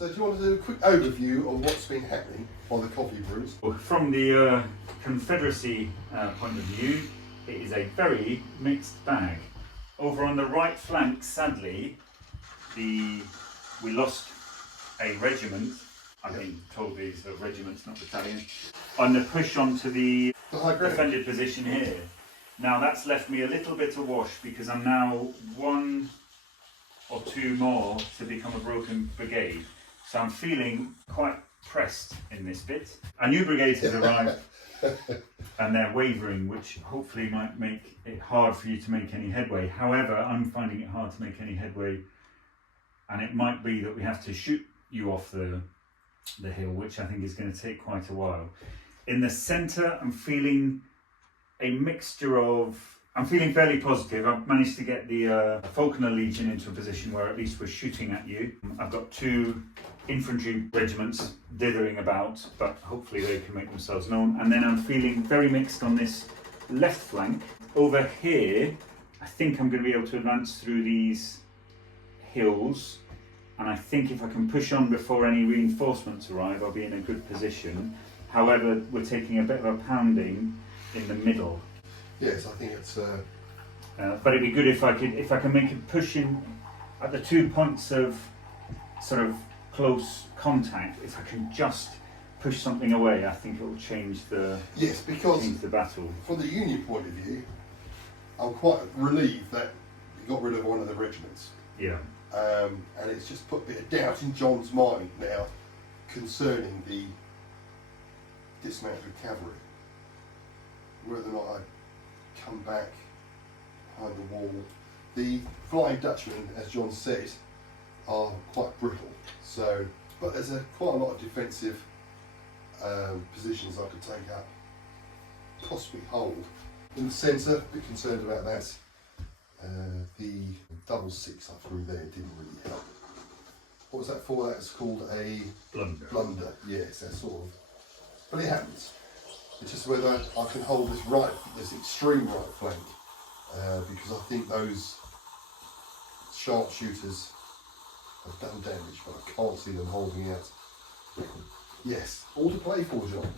So do you want to do a quick overview of what's been happening on the coffee brews? From the Confederacy point of view, it is a very mixed bag. Over on the right flank, sadly, we lost a regiment. I've been told these are regiments, not battalions. On the push onto the defended position here. Now that's left me a little bit awash because I'm now one or two more to become a broken brigade. So I'm feeling quite pressed in this bit. A new brigade has arrived and they're wavering, which hopefully might make it hard for you to make any headway. However, I'm finding it hard to make any headway, and it might be that we have to shoot you off the hill, which I think is going to take quite a while. In the centre, I'm feeling a mixture of, I'm feeling fairly positive. I've managed to get the Falconer Legion into a position where at least we're shooting at you. I've got two infantry regiments dithering about, but hopefully they can make themselves known. And then I'm feeling very mixed on this left flank. Over here, I think I'm going to be able to advance through these hills. And I think if I can push on before any reinforcements arrive, I'll be in a good position. However, we're taking a bit of a pounding in the middle. Yes, I think it's. But it'd be good if I can make a push in at the 2 points of sort of close contact. If I can just push something away, I think it will change the change the battle. From the Union point of view, I'm quite relieved that we got rid of one of the regiments. Yeah. And it's just put a bit of doubt in John's mind now concerning the dismounted cavalry. Whether or not I come back behind the wall. The Flying Dutchmen, as John said, are quite brittle. So, but there's quite a lot of defensive positions I could take up, possibly hold. In the centre, a bit concerned about that. The 6 I threw there didn't really help. What was that for? That's called a blunder. Yes, that sort of. But it happens. It's just whether I can hold this extreme right flank, because I think those sharpshooters have done damage, but I can't see them holding out. Yes, all to play for, John.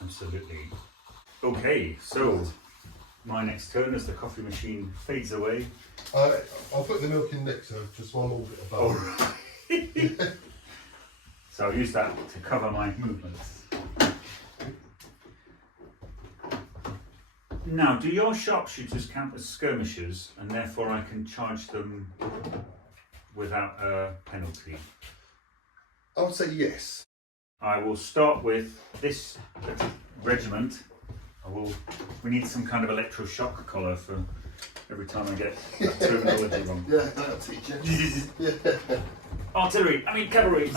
Absolutely. Okay, so my next turn as the coffee machine fades away. I'll put the milk in next, so just one more bit above. Oh. So I'll use that to cover my movements. Now, do your sharpshooters count as skirmishers, and therefore I can charge them without a penalty? I would say yes. I will start with this regiment. We need some kind of electroshock collar for every time I get that terminology wrong. Yeah, that'll teach you. Yeah. Artillery, cavalry,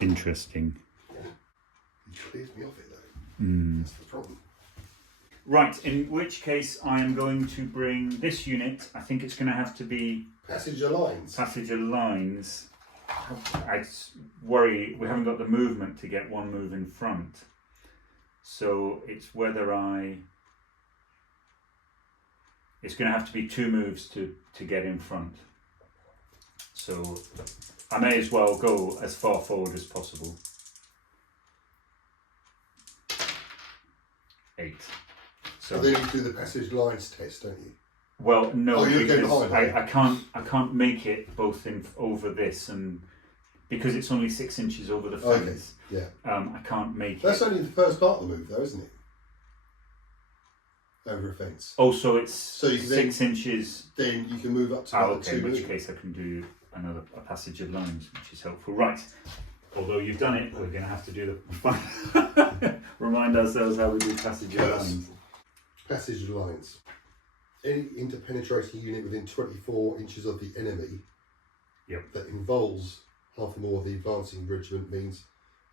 Interesting. He clears me off it though. That's the problem. Right, in which case I am going to bring this unit. I think it's going to have to be Passenger lines. Passenger lines. I worry we haven't got the movement to get one move in front. So it's whether it's going to have to be 2 moves to get in front. So I may as well go as far forward as possible. 8. So then you do the passage lines test, don't you? Well, no, because I can't make it both over this, and because it's only 6 inches over the fence. Okay. Yeah. I can't make That's it. only the first part of the move, though, isn't it? Over a fence. Oh, so it's so you can 6 inches. Then you can move up to okay, 2 in which moves. case I can do a passage of lines, which is helpful. Right. Although you've done it, we're going to have to do the remind ourselves how we do passage of lines. Passage of lines. Any interpenetrating unit within 24 inches of the enemy that involves half or more of the advancing regiment means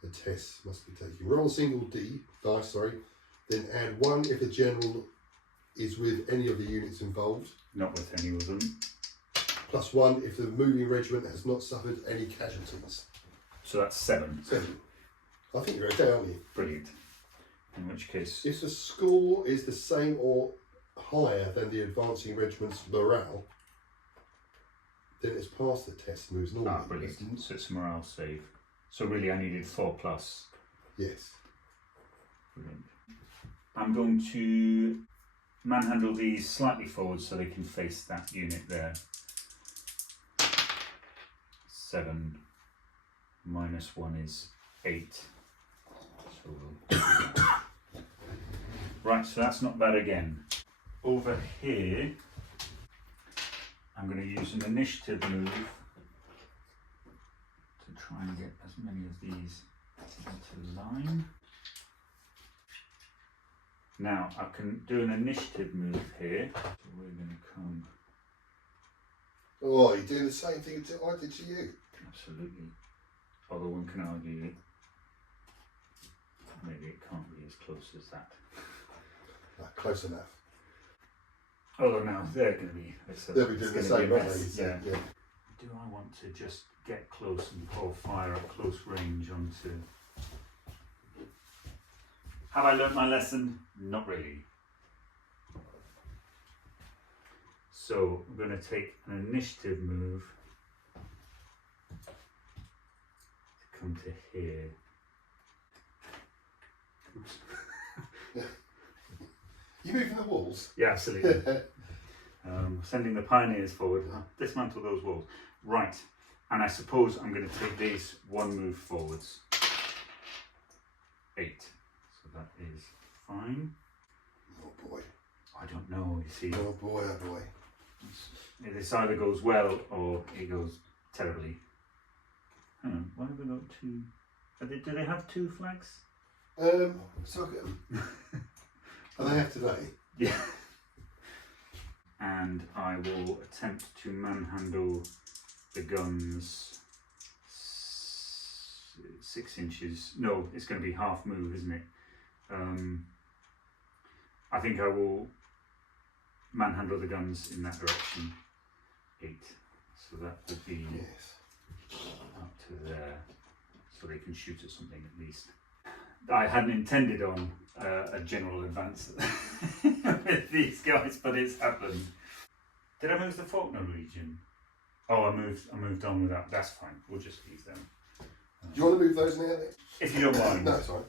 a test must be taken. Roll a single dice, then add 1 if the general is with any of the units involved. Not with any of them. +1 if the moving regiment has not suffered any casualties. So that's 7. 7. I think you're okay, aren't you? Brilliant. In which case, If the score is the same or higher than the advancing regiment's morale, then it's past the test moves normally. brilliant. So it's a morale save. So really, I needed 4+. Yes. Brilliant. I'm going to manhandle these slightly forward so they can face that unit there. 7 minus 1 is 8. So we'll do that. Right, so that's not bad again. Over here, I'm going to use an initiative move to try and get as many of these into line. Now I can do an initiative move here. So we're going to come. Oh, you're doing the same thing I did to you. Absolutely. Although one can argue maybe it can't be as close as that. Close enough. Although now they're going to be. They'll be doing the same, aren't they? Yeah. Yeah. Do I want to just get close and pour fire at close range onto? Have I learnt my lesson? Not really. So I'm going to take an initiative move to come to here. Oops. You moving the walls? Yeah, absolutely. Sending the pioneers forward. Dismantle those walls. Right. And I suppose I'm going to take these one move forwards. 8. So that is fine. Oh boy. I don't know, you see. Oh boy, oh boy. This either goes well or it goes terribly. Hang on, why have we got 2? Do they have 2 flags? So look at them. Are they have today? Yeah. And I will attempt to manhandle the guns 6 inches. No, it's going to be half move, isn't it? I think I will manhandle the guns in that direction. 8. So that would be up to there. So they can shoot at something at least. I hadn't intended on a general advance with these guys, but it's happened. Did I move the Faulkner region? Oh, I moved on with that. That's fine. We'll just leave them. Do you want to move those now? If you don't mind. No, sorry.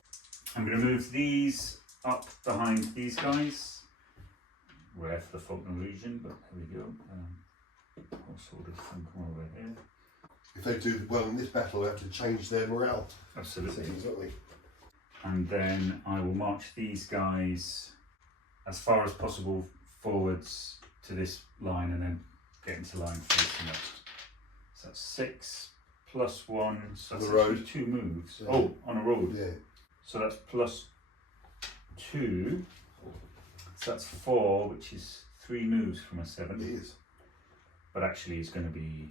I'm going to move these up behind these guys. Rare for the Faulkner region, but here we go. What sort of thing come over here? If they do well in this battle, they have to change their morale. Absolutely. Settings, don't we? And then I will march these guys as far as possible forwards to this line and then get into line facing up. So that's 6 plus 1, so that's On the road. actually 2 moves. Yeah. Oh, on a road. Yeah. So that's plus 2, so that's 4, which is 3 moves from a 7. It is. But actually it's going to be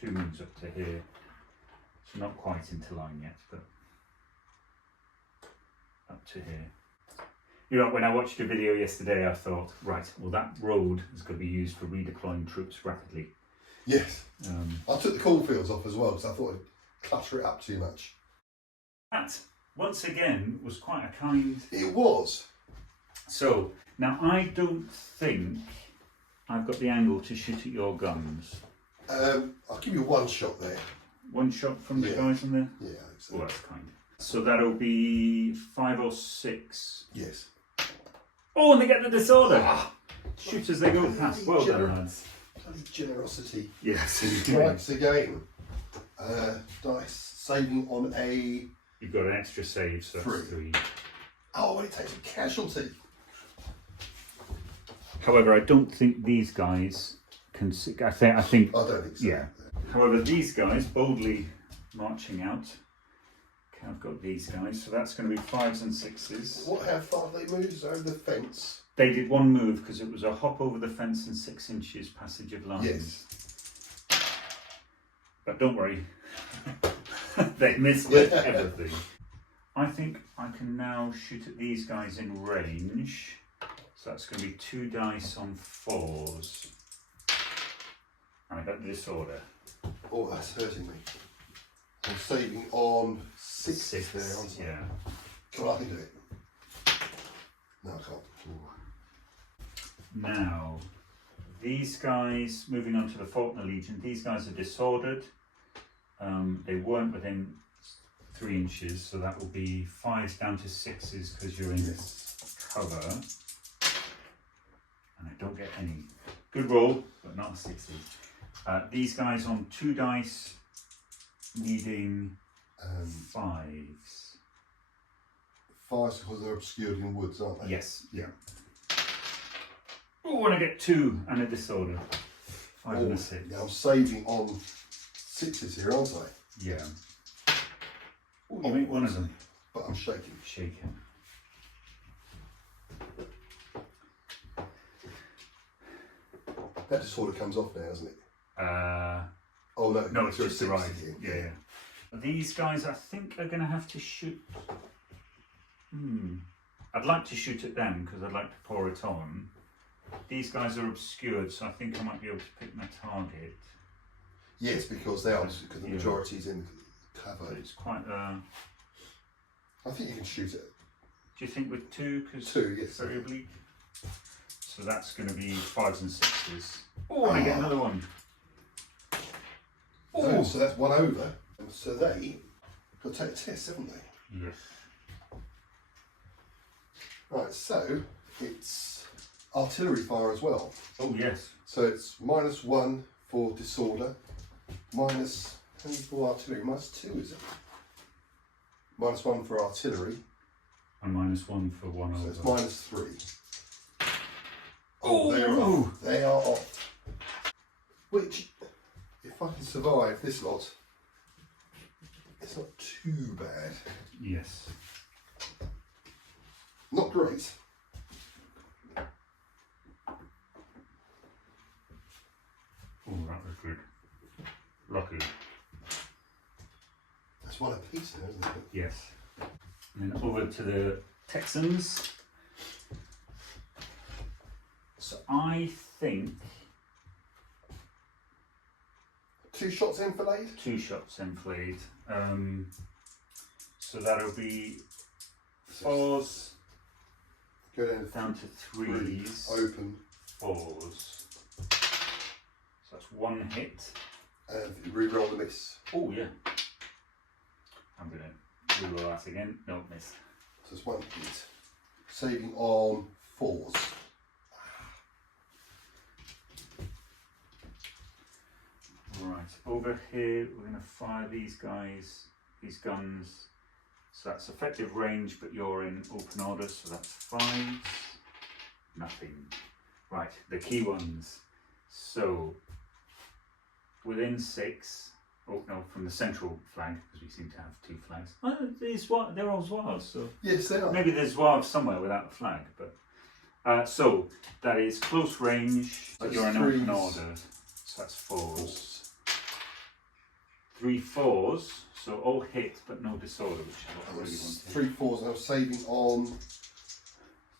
2 moves up to here. So not quite into line yet, but up to here. You know, when I watched your video yesterday, I thought, right, well that road is going to be used for redeploying troops rapidly. Yes. I took the cornfields off as well because I thought it'd clutter it up too much. That, once again, was quite a kind... It was. So, now I don't think I've got the angle to shoot at your guns. I'll give you one shot there. One shot from the Yeah. guys on there? Yeah, I think so. Oh, that's kind. So that'll be 5 or 6. Yes. Oh, and they get the disorder. Ah, Shoot as they go past. Well done, lads. bloody generosity. Yes. Strikes again. Dice saving on a... You've got an extra save, so that's 3. Oh, it takes a casualty. However, I don't think these guys can. I think. I don't think so. Yeah. However, these guys boldly marching out. Okay, I've got these guys, so that's going to be 5s and 6s. How far they moved over the fence? They did one move because it was a hop over the fence and 6 inches passage of lines. Yes. But don't worry, they missed everything. I think I can now shoot at these guys in range. So that's going to be 2 dice on 4s. And I got the disorder. Oh, that's hurting me. I'm saving on six there, aren't I? Yeah. Come on, I can do it. No, I can't. Now, these guys, moving on to the Faulkner Legion, these guys are disordered. They weren't within 3 inches, so that will be 5s down to 6s because you're in cover. And I don't get any. Good roll, but not a 6s. These guys on 2 dice, needing 5s. 5s because they're obscured in woods, aren't they? Yes. Yeah. Oh, and I get 2 and a disorder. 5 and a 6. Yeah, I'm saving on 6s here, aren't I? Yeah. Ooh, you make one of them. But I'm shaking. Shaking. That disorder comes off now, doesn't it? Oh no, No, it's just the right. Here. Yeah. These guys, I think, are going to have to shoot. I'd like to shoot at them because I'd like to pour it on. These guys are obscured, so I think I might be able to pick my target. Yes, because they are, because the majority's in cover. But it's quite. I think you can shoot it. Do you think with 2? Because 2, yes. it's very oblique. So that's going to be 5s and 6s. Oh, and I get another one. Oh, so that's 1 over. And so they got to take a test, haven't they? Yes. Right, so it's artillery fire as well. Oh, yes. So it's -1 for disorder, minus, how many for artillery? -2, is it? -1 for artillery. And -1 for 1 So over. it's -3. Oh, they're off. They are off. Which, if I can survive this lot, it's not too bad. Yes. Not great. Oh, that was good. Lucky. That's 1 apiece now, isn't it? Yes. And then over to the Texans. So I think 2 shots enfilade? 2 shots enfilade. So that'll be 4s Go down to 3s, open, 4s. So that's 1 hit. and re-roll the miss. Oh yeah. I'm gonna reroll that again. No, missed. So it's 1 hit. Saving on 4s. Right, over here we're going to fire these guys, these guns. So that's effective range, but you're in open order, so that's 5s. Nothing. Right, the key ones. So within 6. Oh no, from the central flag, because we seem to have 2 flags. Oh, they're all Zouaves, so Yes, they are. maybe there's Zouaves somewhere without a flag, but so that is close range, but That's you're in open 3s. order. So that's 4s. 3 4s, so all hit but no disorder, which is what I really wanted. 3 4s, and I'm saving on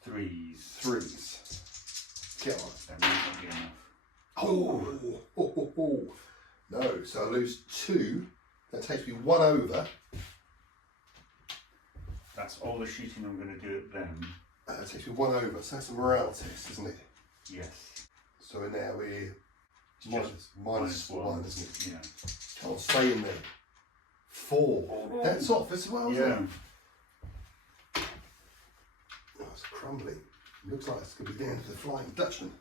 3s. 3s. Get on. That might not be enough. Oh. No, so I lose 2. That takes me 1 over. That's all the shooting I'm going to do at them. That takes me 1 over. So that's a morale test, isn't it? Yes. So now we're Just minus 1, isn't it? Yeah. Can't stay in there. 4. That's off as well, isn't Yeah. it? Oh, it's crumbling. Looks like it's going to be down to the Flying Dutchman.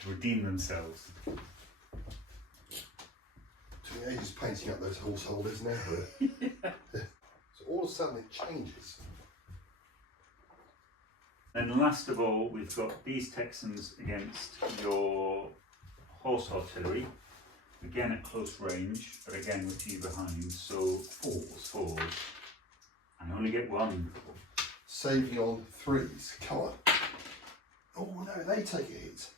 To redeem themselves. Took me ages painting up those horse holders now. So all of a sudden it changes. Then last of all, we've got these Texans against your horse artillery. Again at close range, but again with you behind, so 4s. And I only get 1. Saving on 3s. Come on. Oh no, they take a hit.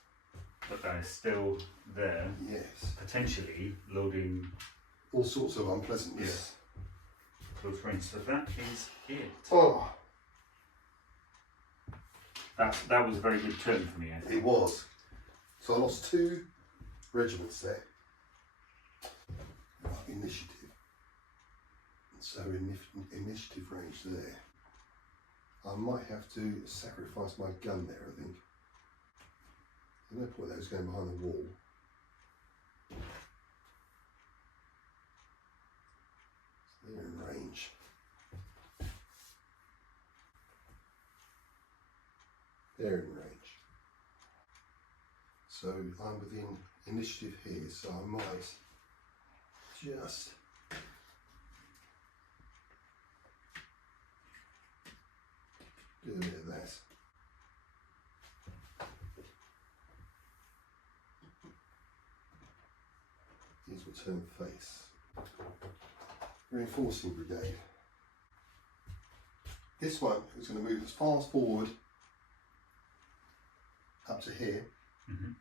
But they're still there, Yes. potentially loading All sorts of unpleasantness. close range. So that is it. Oh, That was a very good turn for me, I think. it was. So I lost 2 regiments there. Right, initiative. So initiative range there. I might have to sacrifice my gun there, I think. There's no point those going behind the wall. So they're in range. They're in range. So I'm within initiative here, so I might just do a bit of that. These will turn face. Reinforcing brigade. This one is going to move as far as forward up to here. Mm-hmm.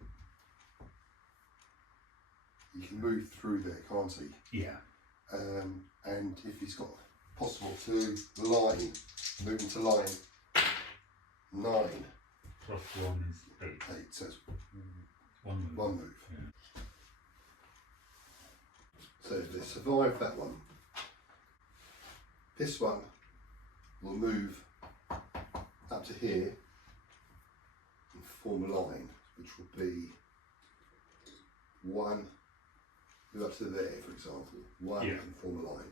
He can move through there, can't he? Yeah. And if he's got possible to line, move into line 9. +1 is 8. 8, so it's One move. one move. Yeah. So if they survive that one, this one will move up to here and form a line, which will be 1, move up to there, for example, 1 Yeah. and form a line.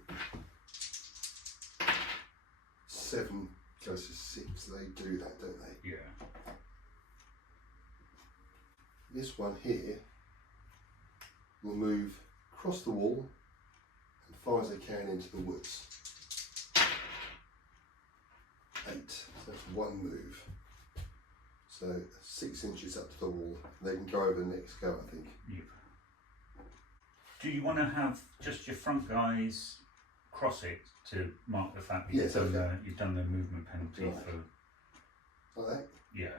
7 goes to 6, they do that, don't they? Yeah. This one here will move across the wall and far as they can into the woods. 8, so that's 1 move. So 6 inches up to the wall. They can go over the next go, I think. Yep. Do you want to have just your front guys cross it to mark the fact that Yes, okay. you've done the movement penalty Right. for Like that? yeah.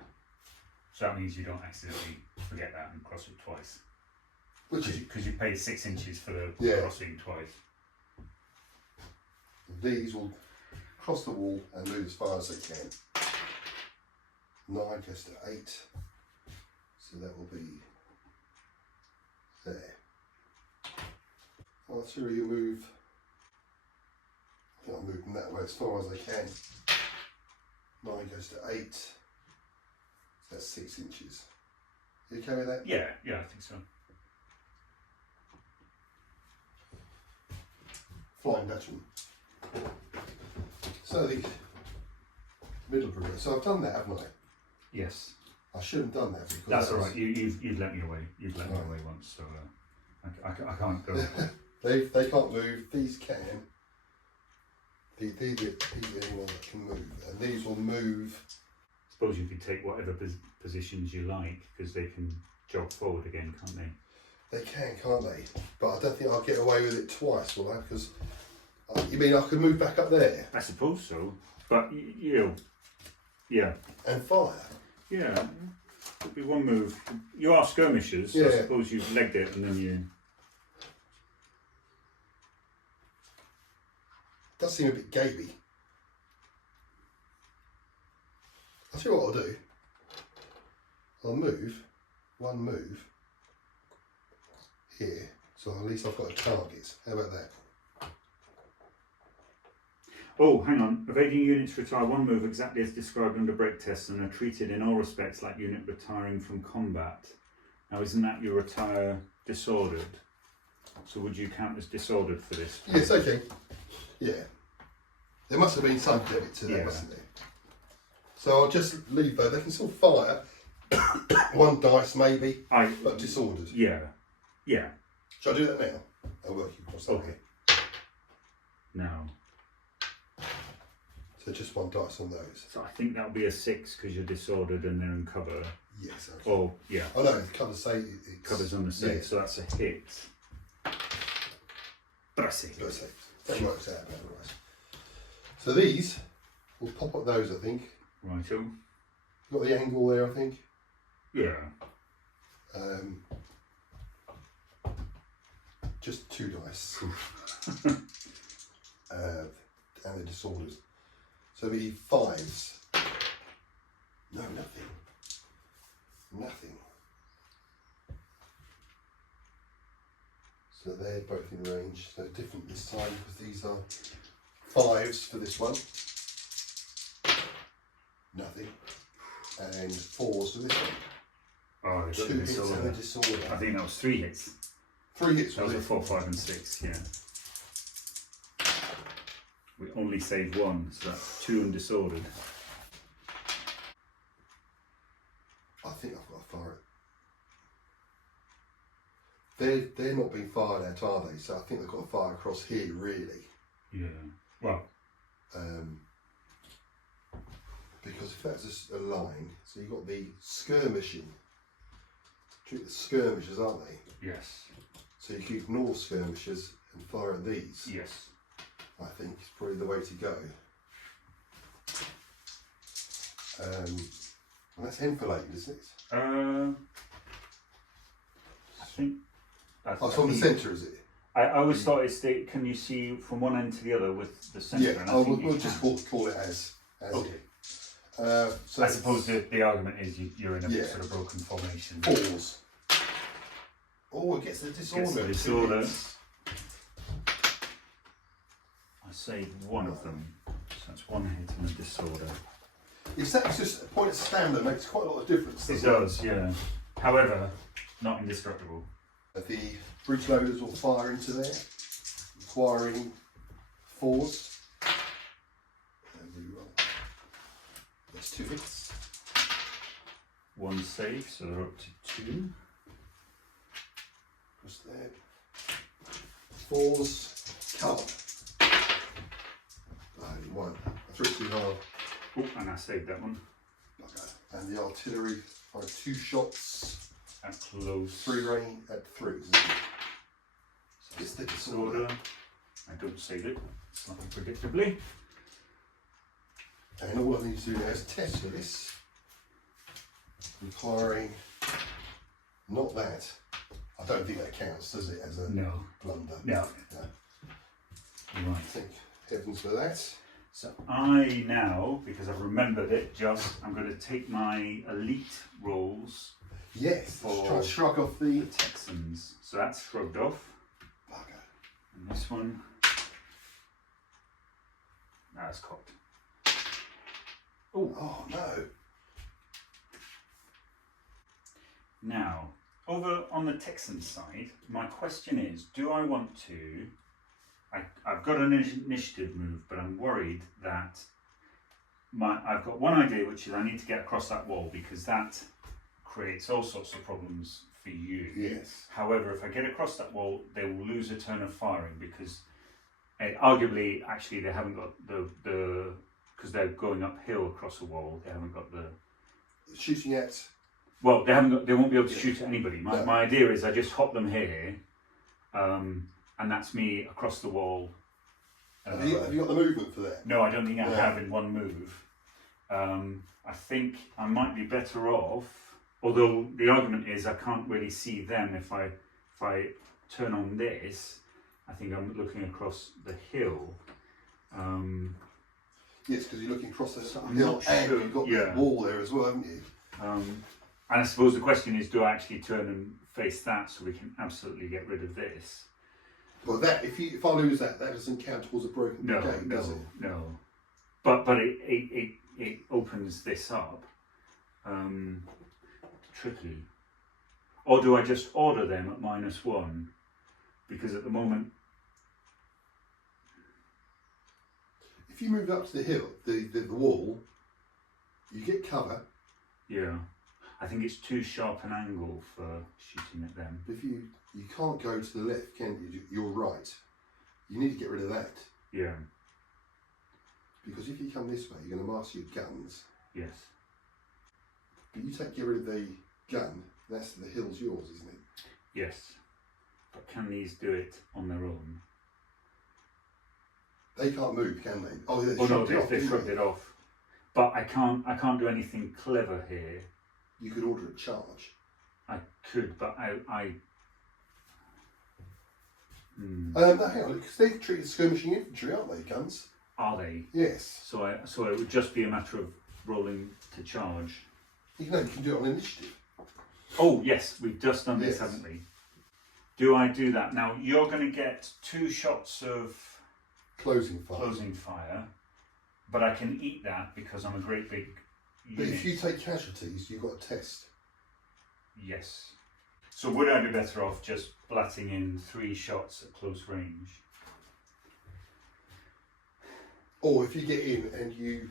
So that means you don't accidentally forget that and cross it twice. Which is, Because you paid 6 inches for the Yeah. crossing twice. these will cross the wall and move as far as they can. 9 goes to 8, so that will be there. I'll see where you move. I think I'll move them that way as far as I can. 9 goes to 8, so that's 6 inches. You okay with that? Yeah, I think so. Flying Dutchman. So the middle brigade. So I've done that, haven't I? Yes. I shouldn't have done that because That's that all was- right. You've let me away. You've let me Right. away once, so I can't go. They can't move. These can. These are the only ones that can move, and these will move. Suppose you could take whatever positions you like because they can jog forward again, can't they? They can, can't they? But I don't think I'll get away with it twice, will I? Because you mean I could move back up there I suppose so, but you know, yeah, and fire? yeah. It'd be one move. You are skirmishers, so I Yeah. suppose you've legged it and then you. Does seem a bit gapey. I'll tell you what I'll do. I'll move, one move here, so at least I've got a target. How about that? Oh, hang on. Evading units retire one move exactly as described under break tests and are treated in all respects like unit retiring from combat. Now, isn't that you retire disordered? So would you count as disordered for this? Yes, okay. Yeah. There must have been some debit to that, Yeah. mustn't there? So I'll just leave though. They can still fire. 1 dice maybe, but disordered. Yeah. Shall I do that now? I'll work you across that Okay. way. No. So just 1 dice on those. So I think that'll be a 6 because you're disordered and they're in cover. Yes, okay. Oh, yeah. Oh no, the cover say it's Covers on the save, yeah. so that's a hit. But I see. Let's see. That works out better, right? So these, we'll pop up those, I think. Righto. Got the angle there, I think. Yeah. Just 2 dice. And the disorders. So it'll be 5s. No, nothing. Nothing. So they're both in range. So different this time because these are 5s for this one. Nothing. And 4s for this one. Oh, they got 2 the hits and disorder. a disorder. I think that was 3 hits. 3 hits That was was a it? 4, 5 and 6, yeah. We only saved 1, so that's 2 and disordered. I think I've got to fire it. They're not being fired at, are they? So I think they've got to fire across here, really. Yeah. Well, Because if that's a line, so you've got the skirmishing. Treat the skirmishers, aren't they? yes. So you can ignore skirmishers and fire at these. Yes. I think is probably the way to go. And that's enfiladed, isn't it? I think. Oh, it's on the centre, is it? I always thought it's the. Can you see from one end to the other with the centre? Yeah. And I Oh, think we'll you just can. call it as Okay. it. So I suppose the argument is you're in a Yeah. sort of broken formation. 4s. Oh, it gets the disorder. Gets the disorder. I saved one of them, so that's 1 hit and a disorder. If that's just a point of stamina, makes quite a lot of difference. It doesn't does, yeah. However, not indestructible. The breech loaders will fire into there, requiring 4s. And reroll. That's 2 hits. 1 save, so they're up to 2. Just there. 4s, cover. Only 1. 3 too hard. Oh, and I saved that one. Bugger. And the artillery fired 2 shots, At close. 3 rain at 3. Isn't it? So it's the disorder. I don't save it, slightly predictably. And all I need to do now is test for this, requiring not that. I don't think that counts, does it, as a No. blunder? No. I Right. think heavens for that. So I now, because I've remembered it, I'm going to take my elite rolls Yes, let's try For- and shrug off for the the Texans. So that's shrugged off. bugger. And this one, that's cocked. Oh no. Now, over on the Texans side, my question is, do I want to... I've got an initiative move, but I'm worried that I've got one idea, which is I need to get across that wall because that creates all sorts of problems for you. Yes. However, if I get across that wall, they will lose a turn of firing because arguably, actually, they haven't got the because they're going uphill across a wall. They haven't got the... Shooting at. Well, they haven't got. They won't be able to shoot at anybody. No. My idea is I just hop them here, and that's me across the wall. Have you got the movement for that? No, I don't think I No. have in one move. I think I might be better off. Although the argument is I can't really see them if I turn on this. I think I'm looking across the hill. Yes, because you're looking across the I'm hill not and sure, you've got yeah. the wall there as well, haven't you? And I suppose the question is, do I actually turn and face that so we can absolutely get rid of this? But that, if I lose that, that doesn't count towards a broken No, brigade, does it? no. But it opens this up. Tricky. Or do I just order them at -1? Because at the moment, If you move up to the hill, the wall, you get cover. yeah, I think it's too sharp an angle for shooting at them. But if you can't go to the left, can you? You're right. You need to get rid of that. Yeah, Because if you come this way, you're going to master your guns. yes. But you get rid of the gun, that's the hill's yours, isn't it? Yes. But can these do it on their own? They can't move, can they? Oh, they Oh no, shrugged it off, they didn't shrugged they? it off. But I can't do anything clever here. You could order a charge. I could, but I No, hang on, because they've treated skirmishing infantry, aren't they, guns? are they? Yes. So it would just be a matter of rolling to charge. You can do it on initiative. Oh yes, we've just done this, Yes. haven't we? Do I do that now? You're going to get 2 shots of closing fire. closing fire, but I can eat that because I'm a great big unit. But if you take casualties, you've got to test. Yes. So would I be better off just blatting in 3 shots at close range? Or if you get in and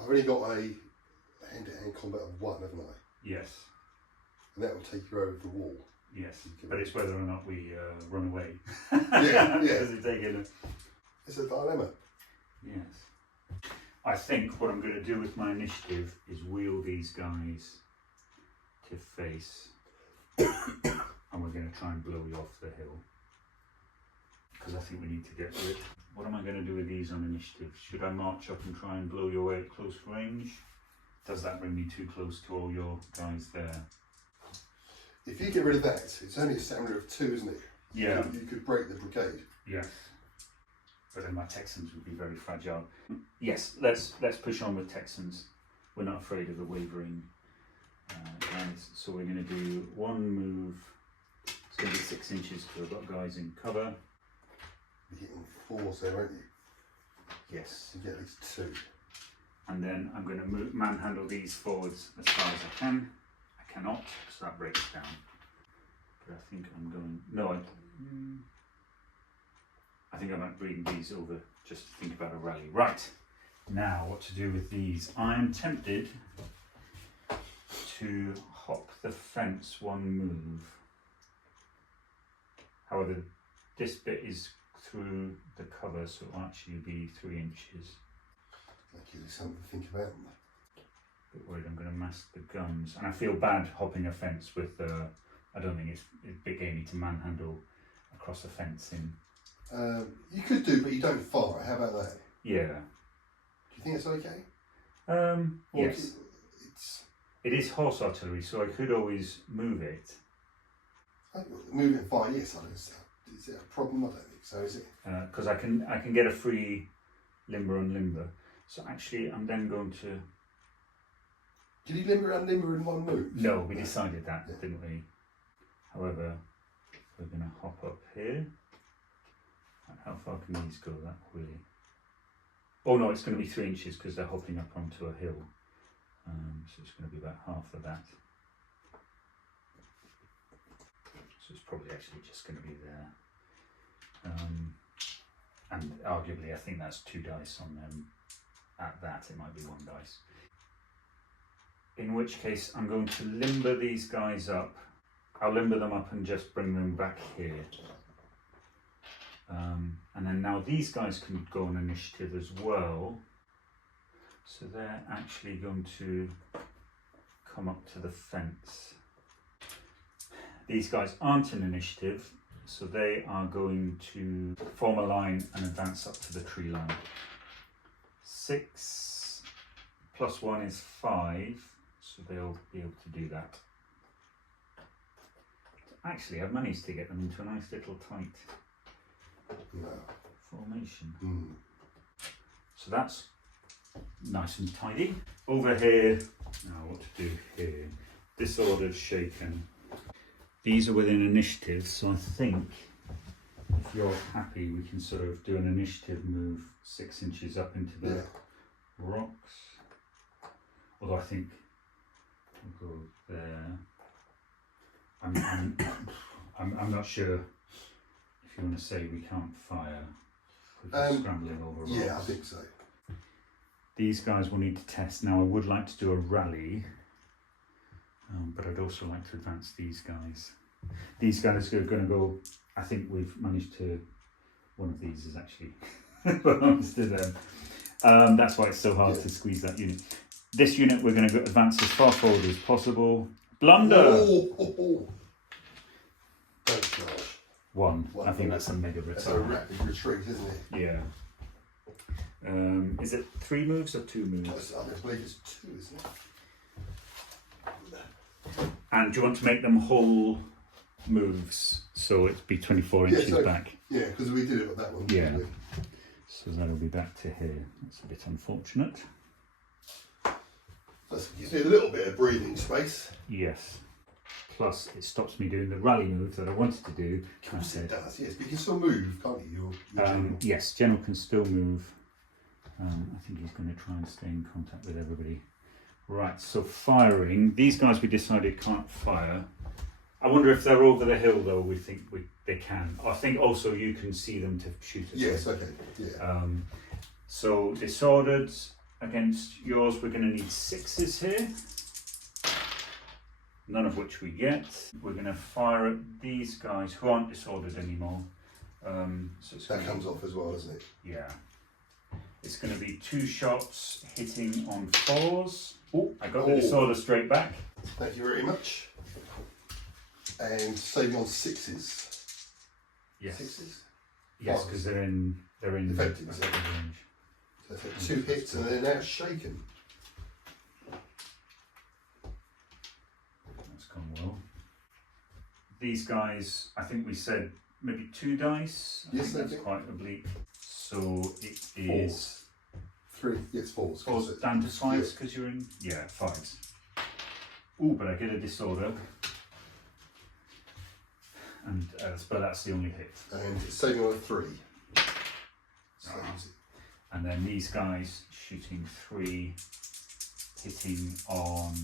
I've only got a hand-to-hand combat of 1, haven't I? Yes. And that will take you over the wall. Yes, but it's whether or not we run away. Yeah. Because it's taking It's a dilemma. Yes. I think what I'm going to do with my initiative is wheel these guys to face, and we're going to try and blow you off the hill. Because I think we need to get rid. What am I going to do with these on initiative? Should I march up and try and blow you away at close range? Does that bring me too close to all your guys there? If you get rid of that, it's only a stamina of 2, isn't it? Yeah. You could break the brigade. Yes. But then my Texans would be very fragile. Yes, let's push on with Texans. We're not afraid of the wavering guys. So we're going to do 1 move. It's going to be 6 inches because I've got guys in cover. You're hitting 4s there, aren't you? Yes. You get at least 2. And then I'm going to manhandle these forwards as far as I can. I cannot, so that breaks down. But I think I'm going. No, I think I might bring these over just to think about a rally. Right, now what to do with these. I'm tempted to hop the fence 1 move. However, this bit is through the cover, so it'll actually be 3 inches. That gives you something to think about. A bit worried I'm going to mask the guns, and I feel bad hopping a fence with. I don't think it's a bit gamey to manhandle across a fence in. You could do, but you don't fire. How about that? Yeah. Do you think it's okay? Yes. It is horse artillery, so I could always move it. Move it and fire, yes. I don't. Is it a problem? I don't think so. Is it? Because I can get a free limber and limber. So actually, I'm then going to. Did you limber and limber in 1 move? No, we decided that, didn't we? However, we're going to hop up here. How far can these go? That really. Oh no, it's going to be 3 inches because they're hopping up onto a hill. So it's going to be about half of that. So it's probably actually just going to be there. And arguably, I think that's 2 dice on them. At that, it might be 1 dice. In which case, I'm going to limber these guys up. I'll limber them up and just bring them back here. And then now these guys can go on initiative as well. So they're actually going to come up to the fence. These guys aren't in initiative, so they are going to form a line and advance up to the tree line. 6 plus 1 is 5, so they'll be able to do that. Actually, I've managed to get them into a nice little tight formation. So that's nice and tidy. Over here, now what to do here? Disordered, shaken. These are within initiative, so I think if you're happy, we can sort of do an initiative move 6 inches up into the rocks. Although I think we'll go there. I'm not sure if you want to say we can't fire. We're just scrambling over rocks. Yeah, I think so. These guys will need to test. Now I would like to do a rally, but I'd also like to advance these guys. These guys are going to go. I think we've managed to. One of these is actually belongs to them. That's why it's so hard to squeeze that unit. This unit we're going to advance as far forward as possible. Blunder. Don't charge. 1. I think that's a mega retard. That's a rapid retreat, isn't it? Yeah. Is it 3 moves or 2 moves? I believe it's 2, isn't it? And do you want to make them whole moves so it'd be 24 inches back? Yeah, because we did it with that one. Yeah. So that'll be back to here. That's a bit unfortunate. That gives me a little bit of breathing space. Yes. plus it stops me doing the rally move that I wanted to do. Of course it does, yes, but you can still move, can't you? Your general. Yes, General can still move. I think he's going to try and stay in contact with everybody. Right, so firing. These guys we decided can't fire. I wonder if they're over the hill though. We think they can. I think also you can see them to shoot at. Yes, okay, yeah. So disordered against yours, we're going to need 6s here. None of which we get. We're going to fire at these guys who aren't disordered anymore. So it's That comes off as well, doesn't it? Yeah. It's going to be 2 shots hitting on 4s. Oh, I got the disorder straight back. Thank you very much. And saving on 6s. Yes. 6s? Yes, because they're in effective range. So they've had 2 hits and they're now shaken. That's gone well. These guys, I think we said maybe 2 dice. I Yes, think that's quite oblique. So it is 3, yes, 4s. 4s down to 5s because you're in. Yeah, 5s. Oh, but I get a disorder. And but that's the only hit. And saving on a 3. Saves it. And then these guys shooting 3, hitting on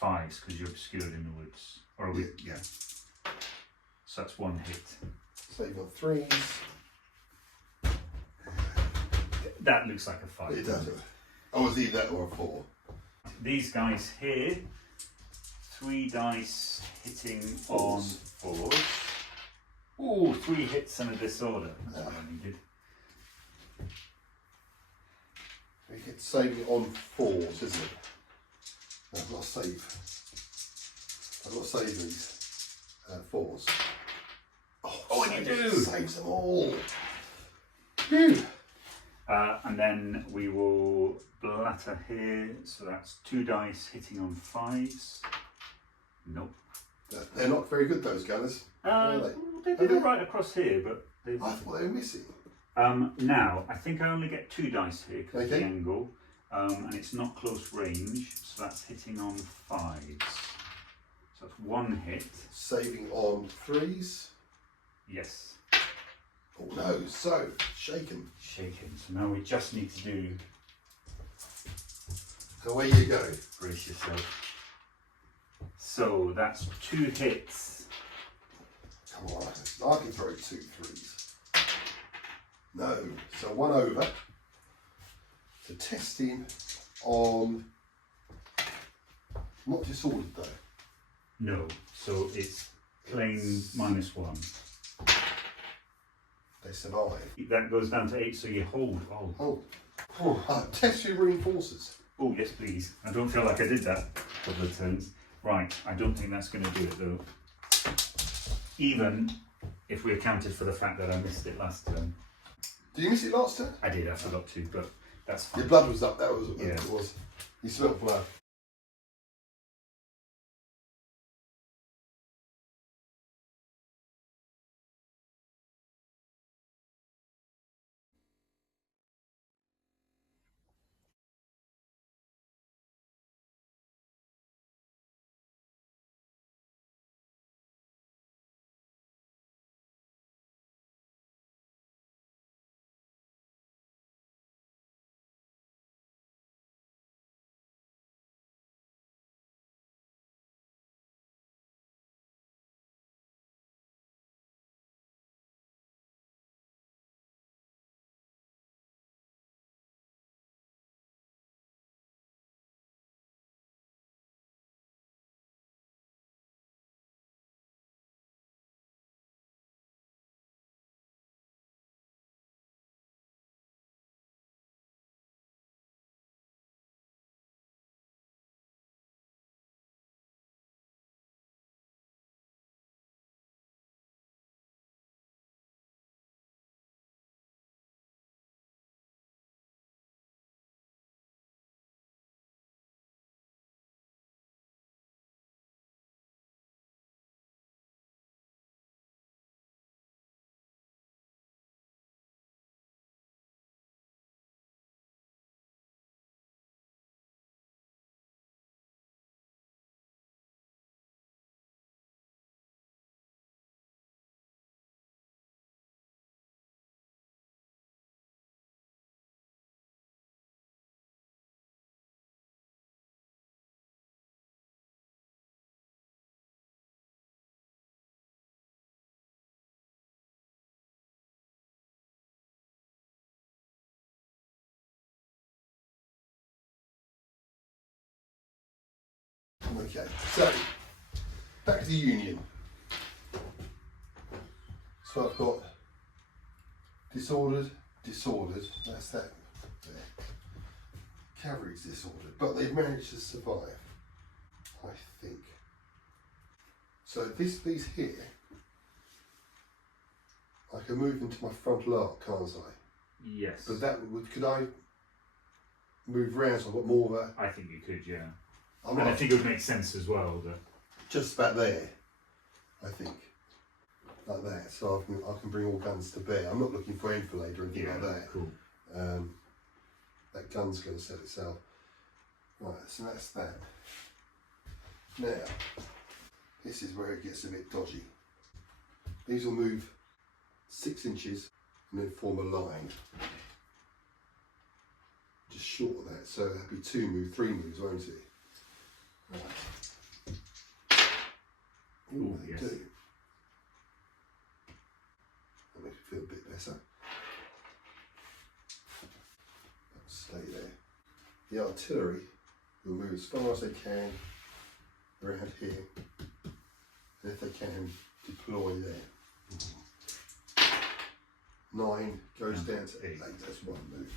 5s because you're obscured in the woods. Or yeah. So that's 1 hit. Saving on 3s. That looks like a 5. It does. Oh, it's either that or a 4. These guys here, 3 dice hitting on 4s. Ooh, 3 hits and a disorder. That's what I needed. We get saving on 4s, isn't it? No, I've got to save. I've got to save these 4s. Oh, and you do! Saves them all. Phew. And then we will blatter here, so that's 2 dice hitting on 5s. Nope. They're not very good, those gunners. Are they? They did right across here, but they've... I thought they were missing. Now, I think I only get 2 dice here because of the Okay. angle, and it's not close range, so that's hitting on 5s. So that's 1 hit. Saving on 3s. Yes. Oh no, so shaken. Shaken. So now we just need to do... Away you go. Brace yourself. So that's 2 hits. Come on, I can throw 2 3s. No, so 1 over. So testing on, not disordered though. No, so it's plain -1. They survive. That goes down to 8, so you hold. Test your reinforcers. Oh, yes, please. I don't feel like I did that a couple of turns. Right, I don't think that's going to do it though. Even if we accounted for the fact that I missed it last turn. Did you miss it last turn? I did, I forgot to, but that's fine. Your blood was up, that was Yeah. it was. You smelled blood. Okay, so back to the union. So I've got disordered, that's that there. Cavalry's disordered, but they've managed to survive, I think. So these here, I can move into my front lark, can't I? Yes. But that would, could I move round so I've got more of a... I think you could, yeah. I'm And I think it would make sense as well that... just about there, I think. Like that, so I can bring all guns to bear. I'm not looking for enfilade or anything like that. Cool. That gun's going to set itself. Right, so that's that. Now, this is where it gets a bit dodgy. These will move 6 inches and then form a line. Just short of that, so that'd be 2 moves, 3 moves, won't it? Right. Ooh, they do. That makes me feel a bit better. That'll stay there. The artillery will move as far as they can around here, and if they can, deploy there. 9 goes down to 8, that's 1 move.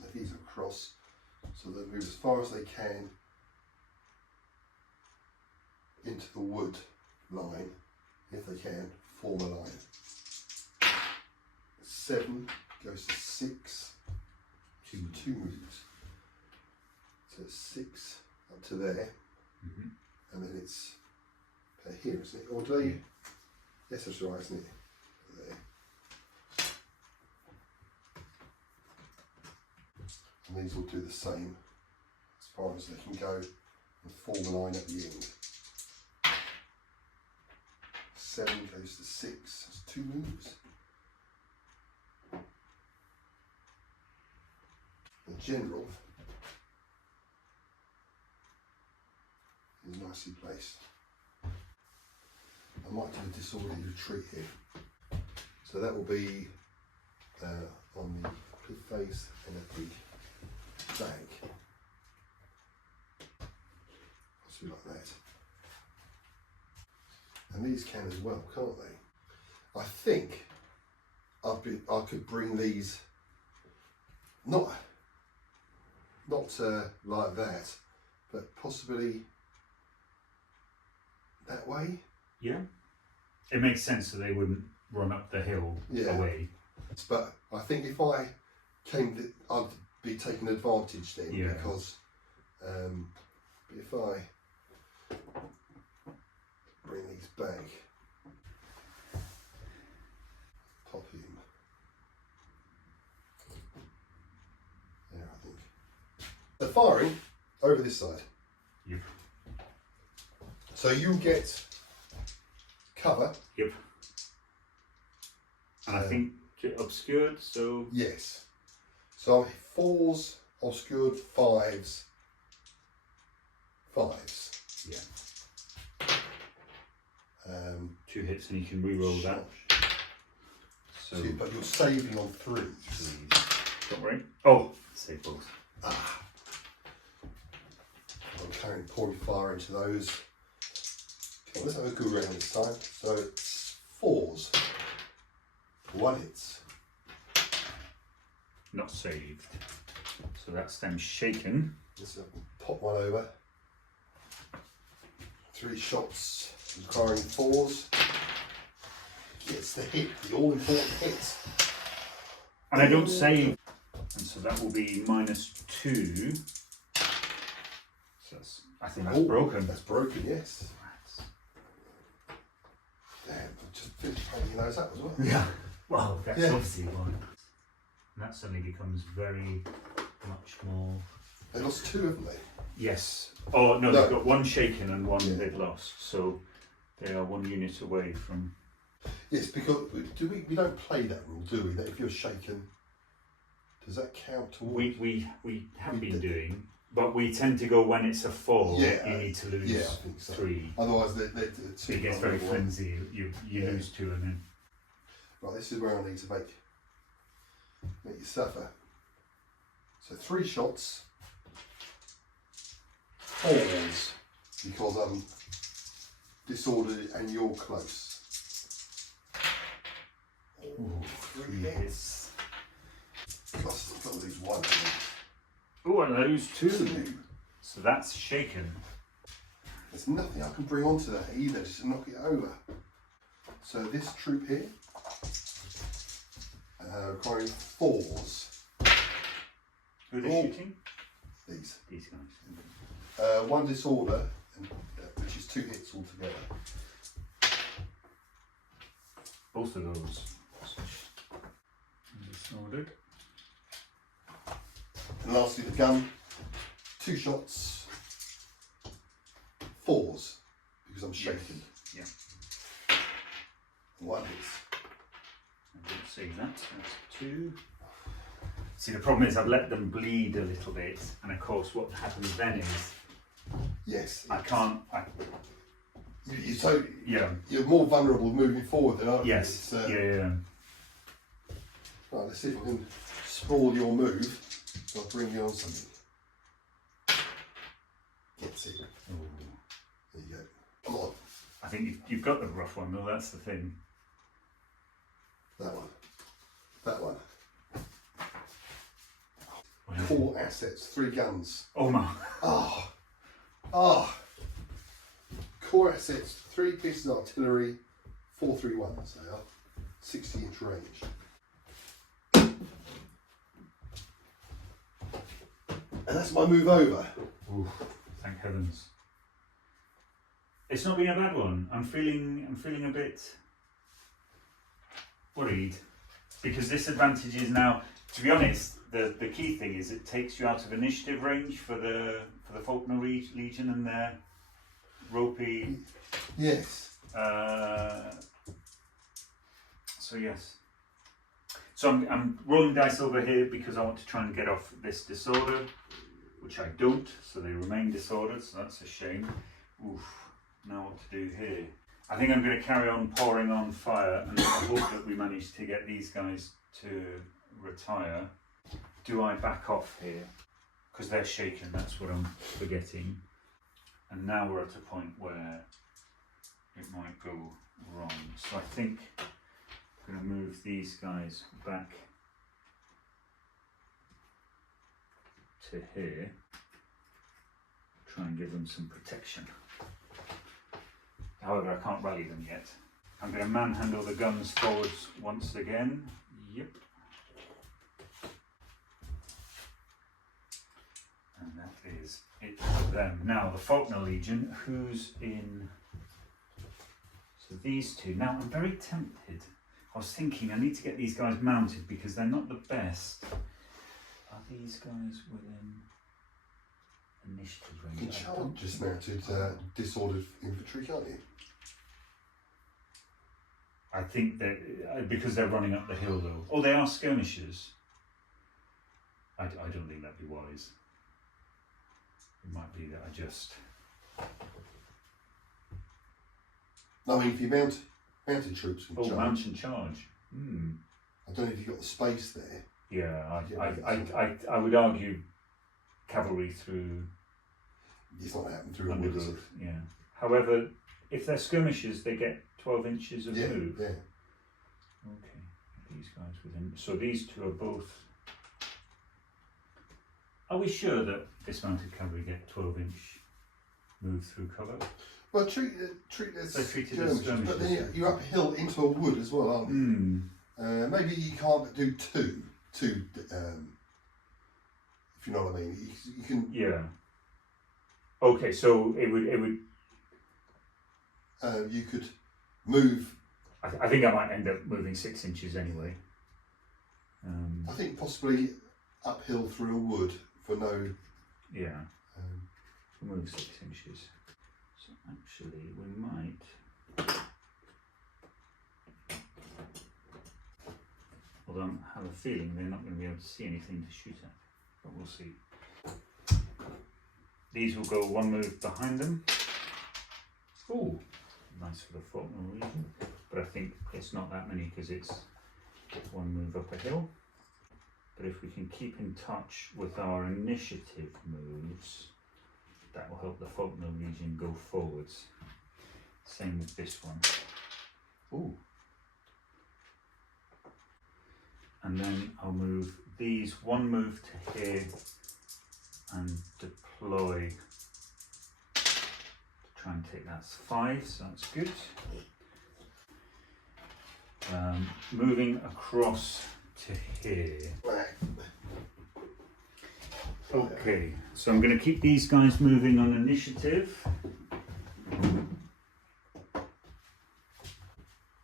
Now these are across, so they'll move as far as they can into the wood line, if they can, form a line. 7 goes to 6, 2 moves. So it's 6 up to there, and then it's here, isn't it? Or do they? Yes, that's right, isn't it? There. And these will do the same as far as they can go and form a line at the end. 7 goes to 6, that's 2 moves. The general is nicely placed. I might do a disorderly retreat here. So that will be on the cliff face and at the back. Possibly like that. And these can as well, can't they? I think I could bring these not like that, but possibly that way. Yeah. It makes sense so they wouldn't run up the hill away. But I think if I came, I'd be taking advantage then, because if I bring these back, pop him there, I think. They're firing over this side. Yep. So you get cover. Yep. And I think obscured, so... Yes. So 4s, obscured, 5s. Yeah. 2 hits and you can re-roll that. So, but you're saving on 3s. Don't worry. Oh, save both. I'm carrying pouring fire into those. Okay, let's have a good round this time. So it's 4s. 1 hits. Not saved. So that's them shaken. Just pop one over. 3 shots requiring 4s. Gets the hit, the all important hit. And I don't save. And so that will be -2. So I think that's broken. That's broken, yes. Damn, I just finished painting those up as well. Yeah. Well, that's obviously one. And that suddenly becomes very much more. They lost 2, haven't they? Yes. Oh no, they've got 1 shaken and 1 they've lost. So they are 1 unit away from. Yes, because we don't play that rule, do we? That if you're shaken, does that count towards? We have been doing, but we tend to go when it's a 4. You need to lose I think so. 3. Otherwise, it gets very flimsy. You lose 2 and then. Right, this is where I need to make you suffer. So 3 shots, fours, because I'm disordered and you're close. Ooh, 3 hits. Plus, I've got to lose 1. Oh, and I lose 2. So that's shaken. There's nothing I can bring onto that either, just to knock it over. So this troop here, requiring 4s. Who are they shooting? These. These guys. 1 disorder, which is 2 hits altogether. Both of those. Disordered. And lastly the gun, 2 shots, 4s, because I'm shaken. Yeah. 1 hit. I didn't see that. So that's 2. See, the problem is I've let them bleed a little bit, and of course what happens then is Yes. I can't. You're more vulnerable moving forward than aren't you? Yes. It's, yeah. Right, let's see if I can sprawl your move. I'll bring you on something. Gets it. Ooh. There you go. Come on. I think you've got the rough one though. That's the thing. That one. That one. What is it? 4 assets, 3 guns. Oh my. Core assets, 3 pieces of artillery, 4.31s they are, 60-inch range. And that's my move over. Ooh, thank heavens. It's not been a bad one. I'm feeling a bit worried because this advantage is now, to be honest, the key thing is it takes you out of initiative range for the Faulkner Legion and their ropey. Yes. So yes. So I'm rolling dice over here because I want to try and get off this disorder, which I don't. So they remain disordered. So that's a shame. Oof. Now what to do here? I think I'm going to carry on pouring on fire and I hope that we manage to get these guys to retire. Do I back off here? Because they're shaken, that's what I'm forgetting. And now we're at a point where it might go wrong. So I think I'm going to move these guys back to here. Try and give them some protection. However, I can't rally them yet. I'm going to manhandle the guns forwards once again. Yep. And that is it for them. Now, the Faulkner Legion, who's in... So these 2. Now, I'm very tempted. I was thinking I need to get these guys mounted because they're not the best. Are these guys within initiative range? You can charge dismounted disordered infantry, can't you? I think that because they're running up the hill though. Oh, they are skirmishers. I don't think that'd be wise. It might be that I just... I mean, if you mounted troops and charge. mount and charge. I don't know if you've got the space there. Yeah, I would argue cavalry through It's not happening through a wood, is it? undergrowth. Yeah. However, if they're skirmishers, they get 12 inches of move. Yeah. Okay, these guys within. So these 2 are both. Are we sure that dismounted cavalry get 12-inch move through cover? Well, treat as They're treated as skirmishers, but skirmishers. then you're uphill into a wood as well, aren't you? Maybe you can't do two. If you know what I mean, you can. Yeah. Okay, so it would. You could move. I think I might end up moving 6 inches anyway. I think possibly uphill through a wood for no. Yeah. We'll move 6 inches. So actually, we might. Although I have a feeling they're not going to be able to see anything to shoot at, but we'll see. These will go 1 move behind them. Ooh, nice for the Faulkner Legion, but I think it's not that many because it's 1 move up a hill. But if we can keep in touch with our initiative moves, that will help the Faulkner region go forwards. Same with this one. Ooh. And then I'll move these one move to here and deploy to try and take that 5, so that's good. Moving across to here. Okay, so I'm going to keep these guys moving on initiative.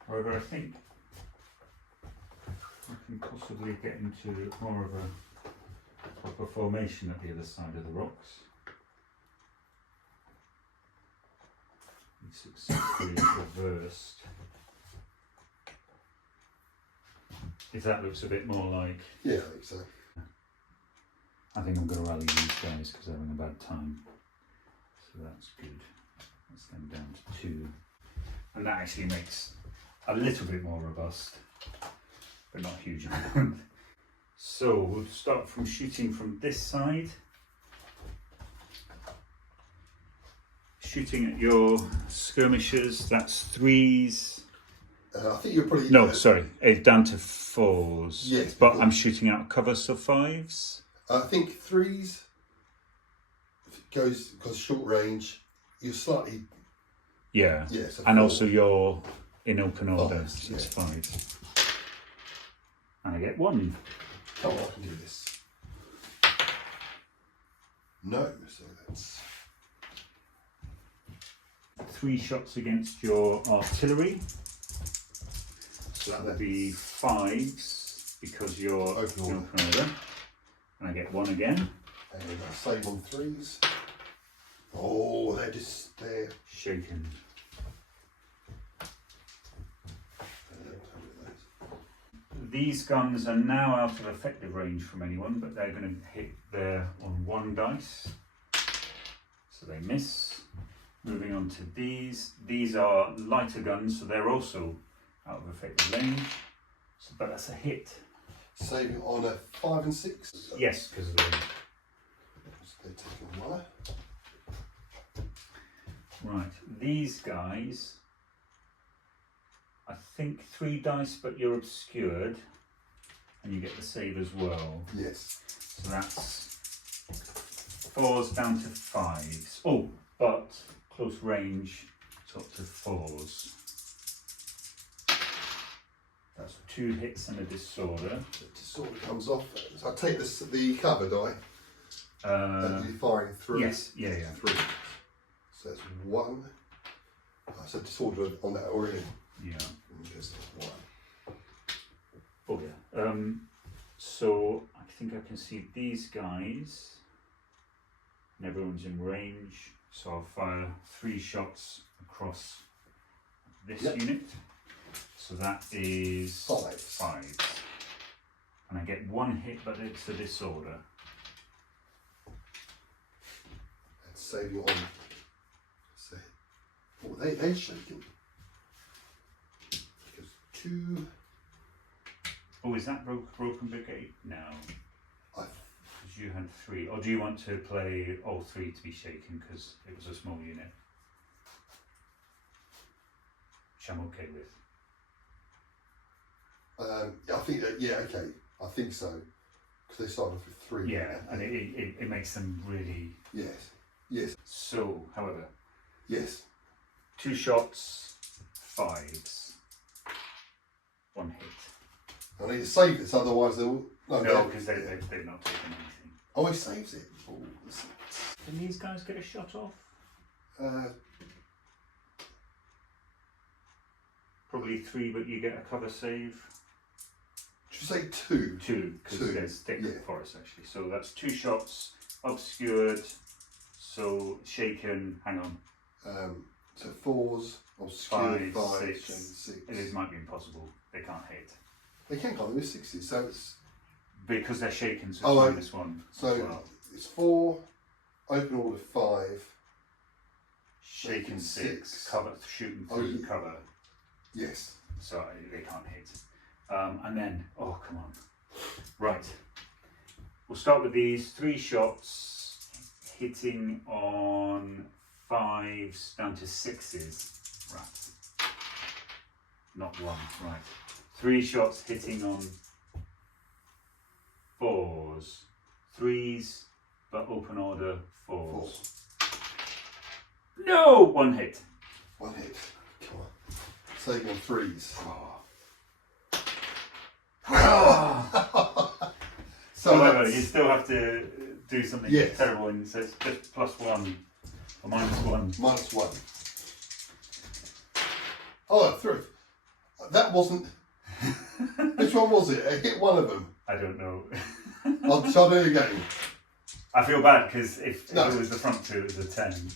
However, I think I can possibly get into more of a proper formation at the other side of the rocks. We successfully reversed. If that looks a bit more like... Yeah, I think so. I think I'm going to rally these guys because they're having a bad time. So that's good. That's them down to 2. And that actually makes a little bit more robust, but not a huge amount. So we'll start from shooting from this side. Shooting at your skirmishers, that's 3s. I think you're probably... No, sorry, down to 4s. Yes. But I'm shooting out cover, so 5s. I think 3s, if it goes, because short range, you're slightly... Yeah, Yes, and 4. also you're in open order, 5s, so it's yeah. 5s. And I get 1. Come on, I can do this. No, so that's... 3 shots against your artillery. So that would be 5s because you're Open in order. open order. And I get 1 again. And I save on 3s. Oh, they're just there. Shaken. These guns are now out of effective range from anyone, but they're going to hit there on 1 dice. So they miss. Moving on to these. These are lighter guns, so they're also out of effective range. So, but that's a hit. Saving on a 5 and 6. Yes, because of the range. So they're taking 1. Right, these guys, I think 3 dice, but you're obscured, and you get the save as well. Yes. So that's 4s down to 5s. Oh, but close range, it's up to 4s. That's 2 hits and a disorder. The disorder comes off. So I take the cover die. And you're firing through. Yes, yeah. 3. So that's 1. So disorder on that already. Yeah. Just 1. Oh yeah. So I think I can see these guys. And everyone's in range. So I'll fire 3 shots across this unit. So that is 5. And I get 1 hit, but it's a disorder. And saving on. Say, oh, they're shaking. Because 2. Oh, is that broken brigade? No. Because you had 3. Or do you want to play all 3 to be shaken because it was a small unit? Which I'm okay with. I think that, yeah, okay. I think so. Because they started off with 3. Yeah, and it makes them really... Yes. So, however, Yes. 2 shots, 5s, 1 hit. I need to save this, otherwise they will. No, because they've not taken anything. Oh, it saves it. Oh, Can these guys get a shot off? Probably 3, but you get a cover save. should we say 2? 2, because there's thick yeah. forest actually. So that's 2 shots, obscured, so shaken, hang on. So 4s, obscured, 5, 6. 6. It might be impossible, they can't hit. They can come with 60s, so it's... Because they're shaken, so it's -1 So as well. it's 4, open order 5. Shaken 6, cover, shooting Oh, through yeah. cover, Yes. so they can't hit. And then, oh come on. Right, We'll start with these 3 shots hitting on 5s down to 6s. Rats. Not 1, right. 3 shots hitting on 4s. 3s, but open order 4s. No! 1 hit. 1 hit. Come on. Save on 3s. So however, you still have to do something Yes. terrible, and so it's just +1 or -1. -1. Oh, through. That wasn't. Which one was it? I hit one of them. I don't know. I'll try it again. I feel bad because if No. it was the front 2, it was a 10.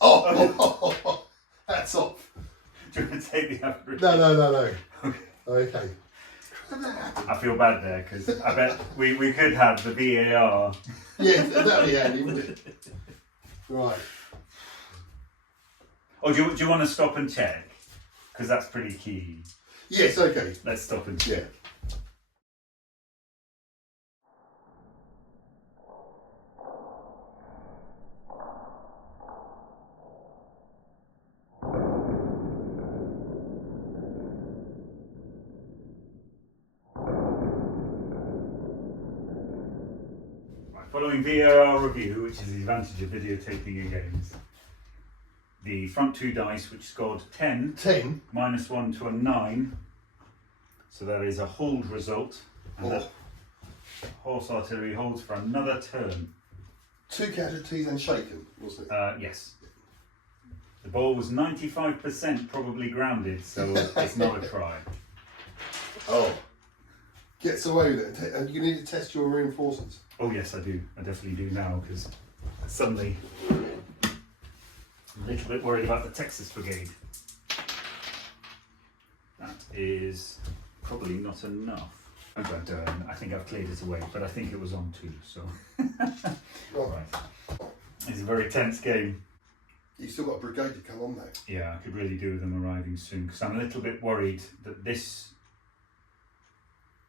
Oh, hats off. Do you want to take the average? No. Okay. I feel bad there because I bet we could have the VAR. Yeah, that'd be handy, wouldn't it? Right. Or do you want to stop and check? Because that's pretty key. Yes, okay. Let's stop and check. Yeah. Following VAR review, which is the advantage of videotaping your games, the front 2 dice, which scored 10, 10. -1 to a 9, so that is a hold result, and that horse artillery holds for another turn. 2 casualties and shaken, wasn't it? Yes. The ball was 95% probably grounded, so it's not a try. Oh. Gets away with it. And you need to test your reinforcements. Oh yes, I do. I definitely do now, because suddenly I'm a little bit worried about the Texas Brigade. That is probably not enough. Oh, but, I think I've cleared it away, but I think it was on 2, so. Right. It's a very tense game. You've still got a brigade to come on though. Yeah, I could really do with them arriving soon, because I'm a little bit worried that this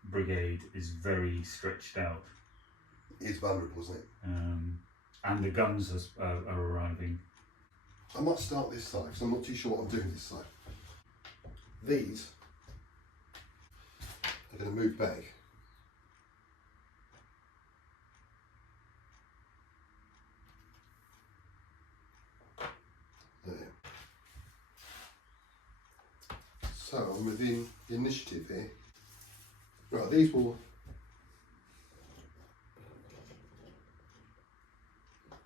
brigade is very stretched out. It is vulnerable, isn't it? And the guns are arriving. I might start this side because I'm not too sure what I'm doing this side. These are going to move back. There. So I'm within the initiative here. Right, these will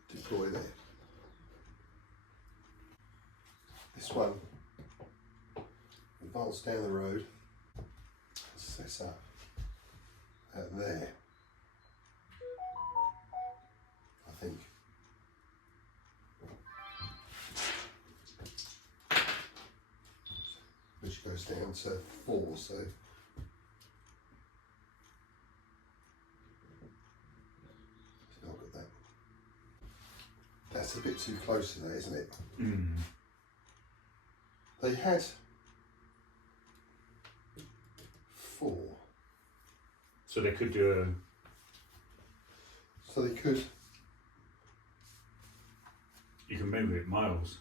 deploy there. This one advance down the road, sets up at there, I think. Which goes down to 4, so I've got that. That's a bit too close to that, isn't it? Mm. They had 4. So they could do a... So they could... You can move it miles.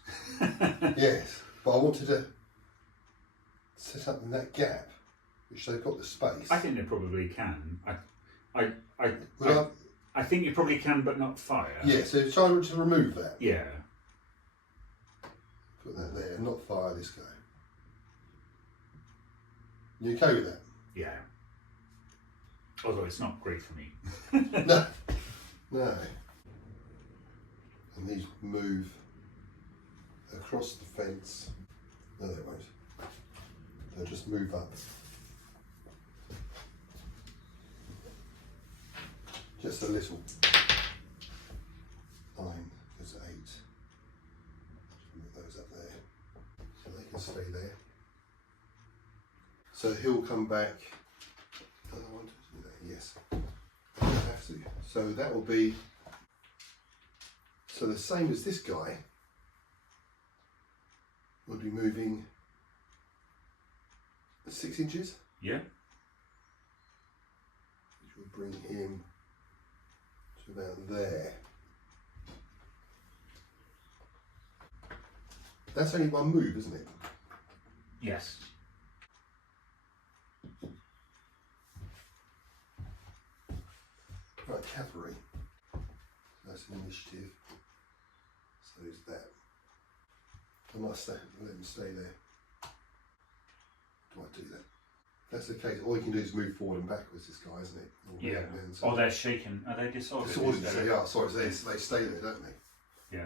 Yes, but I wanted to set up in that gap, which they've got the space. I think they probably can. Well, I think you probably can, but not fire. yeah, so try to remove that. Yeah. Put that there, not fire this guy. You okay with that? Yeah. Although it's not great for me. No. No. And these move across the fence. No, they won't. They'll just move up. Just a little. 9 goes to 8. Move those up there. So they can stay there. So he'll come back. I want to do that, yes. I have to. So that will be, so the same as this guy, will be moving 6 inches, Yeah. which will bring him to about there. That's only one move, isn't it? Yes. Right, cavalry. That's an initiative. So there's that. I might let them stay there. Do I do that? That's the case. All you can do is move forward and backwards, this guy, isn't it? Yeah. Oh, they're shaken. Are they disordered? Disordered, they are. Sorry, they stay there, don't they? Yeah.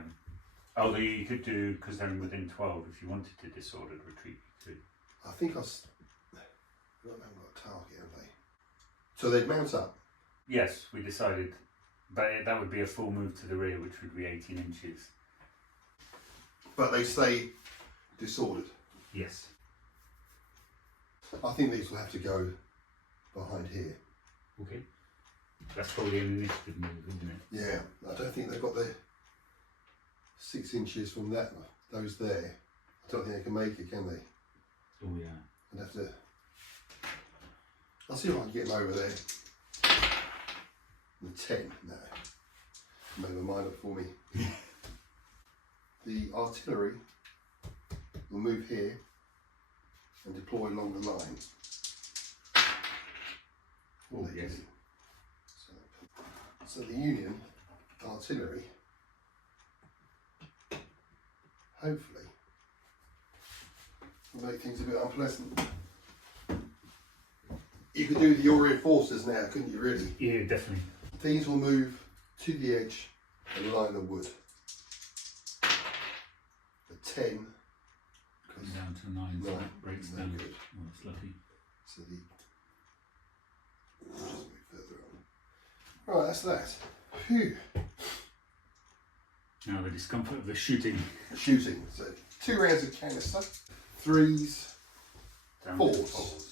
Although you could do, because they're within 12, if you wanted to disordered retreat, you could. I think I haven't got a target, have they? So they'd mount up. Yes, we decided, but that would be a full move to the rear, which would be 18 inches. But they stay disordered. Yes. I think these will have to go behind here. Okay. That's probably an initiative move, isn't it? Yeah, I don't think they've got the 6 inches from those there. I don't think they can make it, can they? Oh yeah. I'd have to. I'll see if I can get them over there. The 10, no. Made my mind up for me. The artillery will move here and deploy along the line. Oh yes. So the Union artillery, hopefully, will make things a bit unpleasant. You could do the reinforcers now, couldn't you, really? Yeah, definitely. These will move to the edge and line the wood. The 10 Comes down to 9, so that breaks no down. good. Oh, it's lucky. So just move further on. Right, that's that. Phew. Now the discomfort of the shooting. Shooting. So 2 rounds of canister, 3s, Down 4s. to 4s.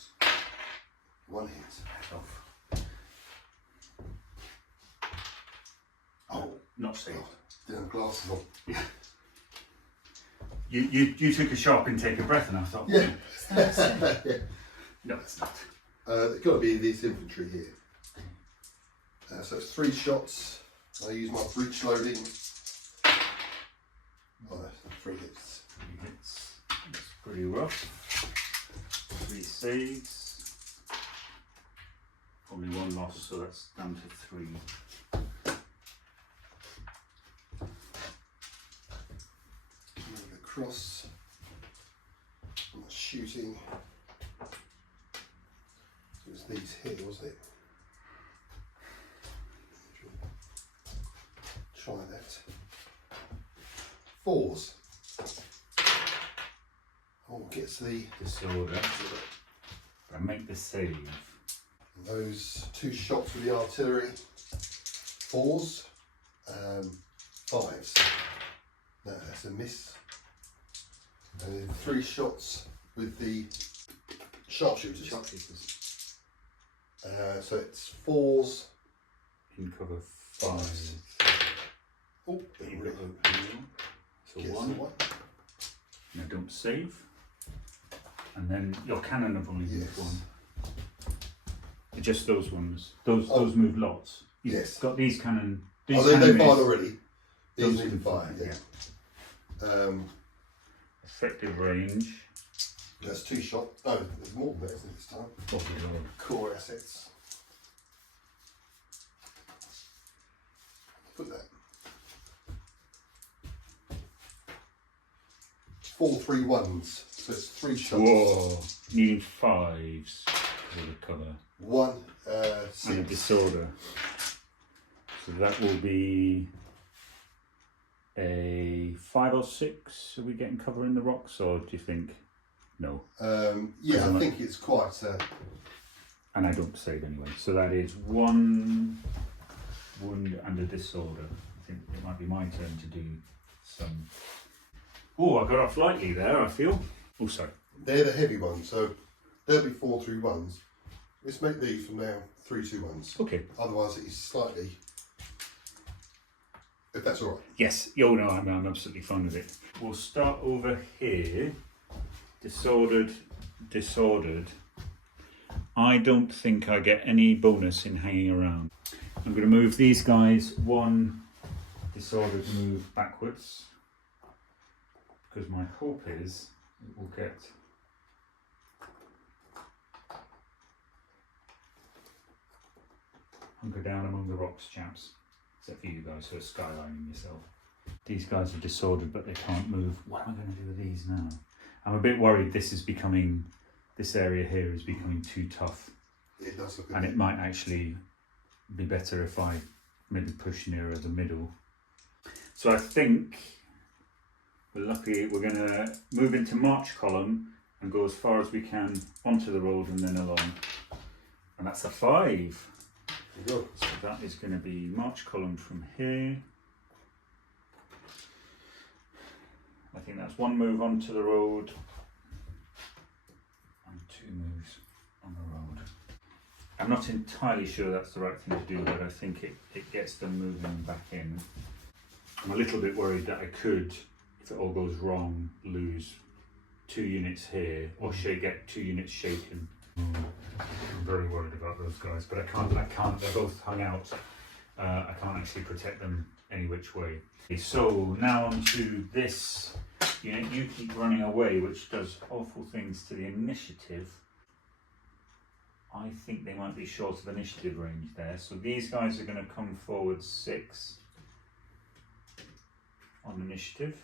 1 hit. Off. Oh, not safe. Oh, didn't have glasses on. Yeah. You took a sharp intake of breath and I thought, Yeah. yeah. No, it's not. It's got to be this infantry here. So it's 3 shots. I use my breech loading. Oh, 3 hits. 3 hits. It's pretty rough. 3 saves. Probably 1 loss, so that's down to 3. Move across. I'm not shooting. It was these here, wasn't it? Try that. 4s. Oh, gets the Disorder. I make the save. those 2 shots with the artillery. 4s. 5s. No, that's a miss. And then 3 shots with the sharpshooters. Sharpshooters. So it's 4s. In cover 5. Oh, You really? got so Gets 1. the 1. Now don't save. And then your cannon have only moved Yes. 1. Just those ones. Those move lots. You've Yes. got these cannon. Oh, These they cannon fired is- already. those These need to can fire, fire, yeah. Effective range. That's 2 shots. No, there's more than that, isn't it, this time? Probably low. Core assets. Put that. 4 3 1s. So it's 3 shots. Whoa. Needing 5s for the cover. 1 And a 6. disorder. So that will be a 5 or 6. Are we getting cover in the rocks, or do you think no? Yeah, I Isn't it? think it's quite. And I don't save anyway. So that is 1 wound and a disorder. I think it might be my turn to do some. Oh, I got off lightly there, I feel. Oh, sorry. They're the heavy ones, so they'll be 4 3 1s. Let's make these from now 3 2 1s. Okay. Otherwise, it is slightly. If that's all right. Yes. Oh, no, I'm absolutely fine with it. We'll start over here. Disordered, disordered. I don't think I get any bonus in hanging around. I'm going to move these guys one disordered move backwards, because my hope is it will get hunker down among the rocks, chaps. Except for you guys who are skylining yourself. These guys are disordered, but they can't move. What am I going to do with these now? I'm a bit worried this area here is becoming too tough. It does look. And it might actually be better if I maybe push nearer the middle. So I think we're lucky. We're going to move into march column and go as far as we can onto the road and then along. And that's a 5. Good. So that is going to be march column from here. I think that's 1 move onto the road and 2 moves on the road. I'm not entirely sure that's the right thing to do, but I think it gets them moving back in. I'm a little bit worried that I could, if it all goes wrong, lose 2 units here or get 2 units shaken. I'm very worried about those guys, but I can't, they're both hung out. I can't actually protect them any which way. Okay, so now on to this unit. You keep running away, which does awful things to the initiative. I think they might be short of initiative range there. So these guys are going to come forward 6 on initiative.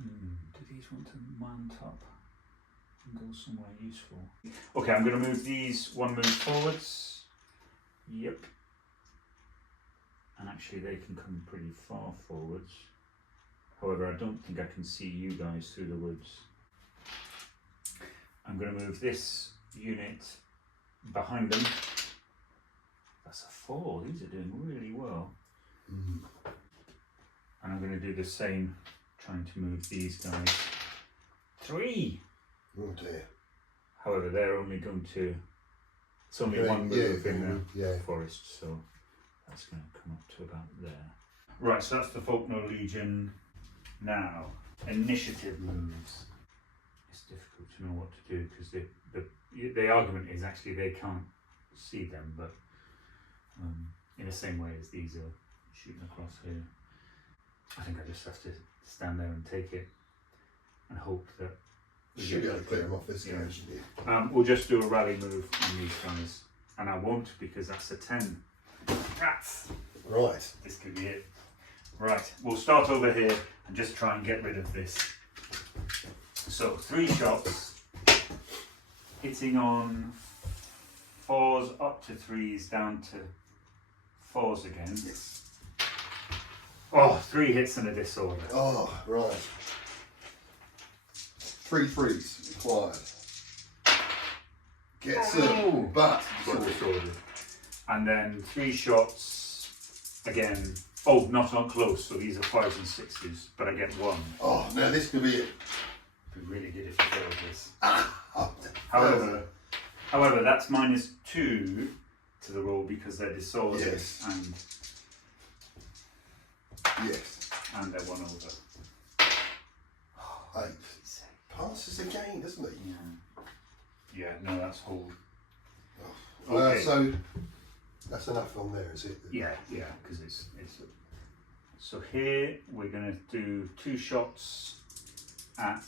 Do these want to mount up and go somewhere useful? Okay, I'm going to move these 1 move forwards. Yep. And actually they can come pretty far forwards. However, I don't think I can see you guys through the woods. I'm going to move this unit behind them. That's a 4. These are doing really well. And I'm going to do the same, trying to move these guys. 3! Oh dear. However, they're only going to... It's only 1 move in the forest, so that's going to come up to about there. Right, so that's the Faulkner Legion. Now, initiative moves. It's difficult to know what to do because the argument is actually they can't see them, but in the same way as these are shooting across here. I think I just have to stand there and take it and hope that we should be able to clear them off this guy, shouldn't you? We'll just do a rally move on these guys, and I won't because that's a 10. Rats! Right. This could be it. Right, we'll start over here and just try and get rid of this. So 3 shots, hitting on 4s up to 3s, down to 4s again. Yes. Oh, 3 hits and a disorder. Oh, right. 3 3s required. Gets them, but got disordered. And then 3 shots again. Oh, not on close, so these are 5s and 6s, but I get 1. Oh, now this could be it. It'd be really good if you failed this. However, that's -2 to the roll because they're disordered. Yes. And yes. And they're 1 over. 8. Passes again, doesn't it? Yeah, no, that's hold. Oh. Okay. So that's enough on there, is it? Yeah, because it's. So here we're going to do 2 shots at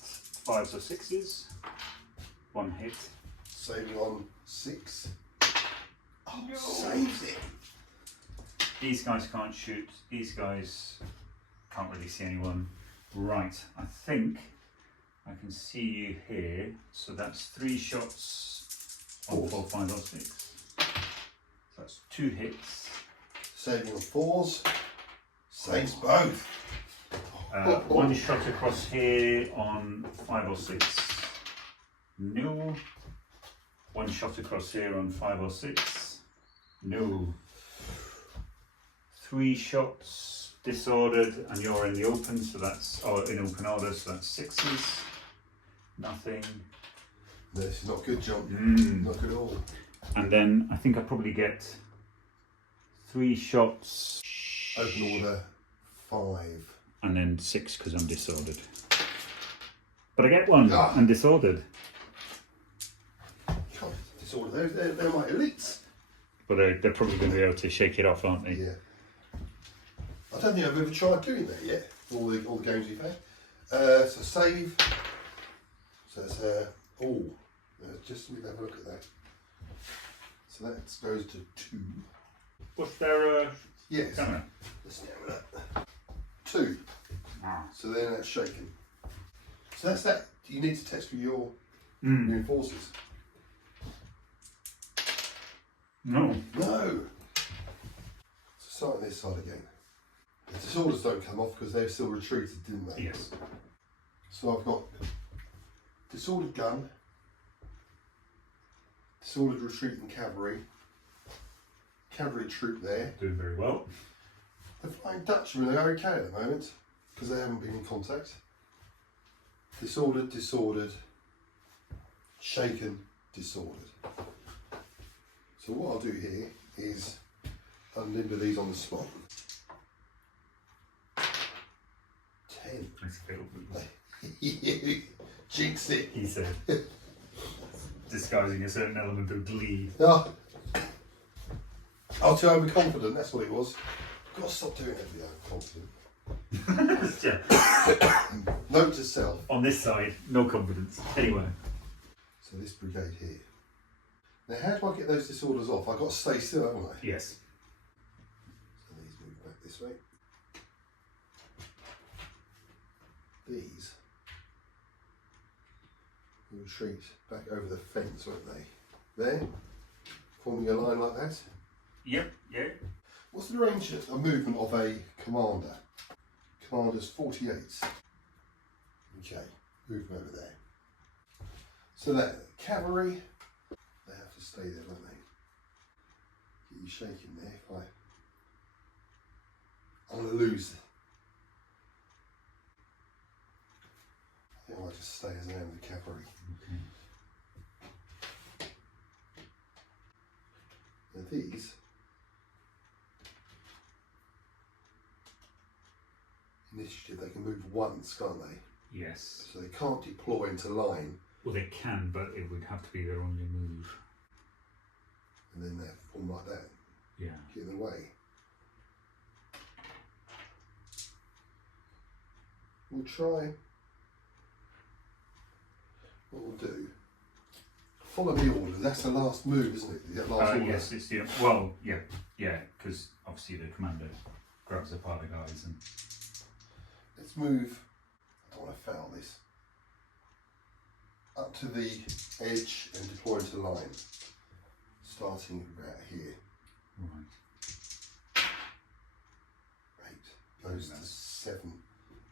5s or 6s. 1 hit. Saving on 6. Oh, no. Saves it. These guys can't shoot. These guys can't really see anyone. Right, I think I can see you here. So that's 3 shots on 4, 5 or 6. So that's 2 hits. Saving on 4s. Saves both. 1 shot across here on 5 or 6. No. 1 shot across here on 5 or 6. No. 3 shots disordered, and you're in the open, so that's in open order, so that's 6s. Nothing. This is not good, John. Not good at all. And then I think I probably get 3 shots. Open order 5. And then 6 because I'm disordered. But I get 1 and disordered. God, disorder. They're my elites. But they're probably going to be able to shake it off, aren't they? Yeah. I don't think I've ever tried doing that yet. All the games we've had. So save. So it's just let me have a look at that. So that goes to 2. What's their Yes. camera? Let's go with that. 2. Ah. So then that's shaken. So that's that. You need to test with your reinforcers. No. No. So start on this side again. The disorders don't come off because they've still retreated, didn't they? Yes. So I've got disordered gun, disordered retreating cavalry, cavalry troop there. Doing very well. The Flying Dutchman are okay at the moment because they haven't been in contact. Disordered, disordered, shaken, disordered. So what I'll do here is unlimber these on the spot. 10. Let's go. You jinxed it. He said, disguising a certain element of glee. No. I was too overconfident, that's what it was. I've got to stop doing everything overconfident. Yeah. Note to self. On this side, no confidence. Anyway. So this brigade here. Now how do I get those disorders off? I've got to stay still, haven't I? Yes. So these move back this way. These will retreat back over the fence, won't they? There, forming a line like that. Yep. Yeah. What's the range of movement of a commander? Commander's 48. Okay, move them over there. So that cavalry, they have to stay there, don't they? Get you shaking there. If I'm going to lose. I think I might just stay as I am with the cavalry. Okay. Now these, initiative, they can move once, can't they? Yes. So they can't deploy into line, Well, they can, but it would have to be their only move. and then they form like that, Yeah. get in the way. We'll try. What we'll do, follow the order. That's the last move, isn't it? That last order. Yes, it's the well, yeah, because obviously the commander grabs a pile of guys and Let's move. I don't want to foul this. Up to the edge and deploy into line. Starting about here. right. 8 goes to 7.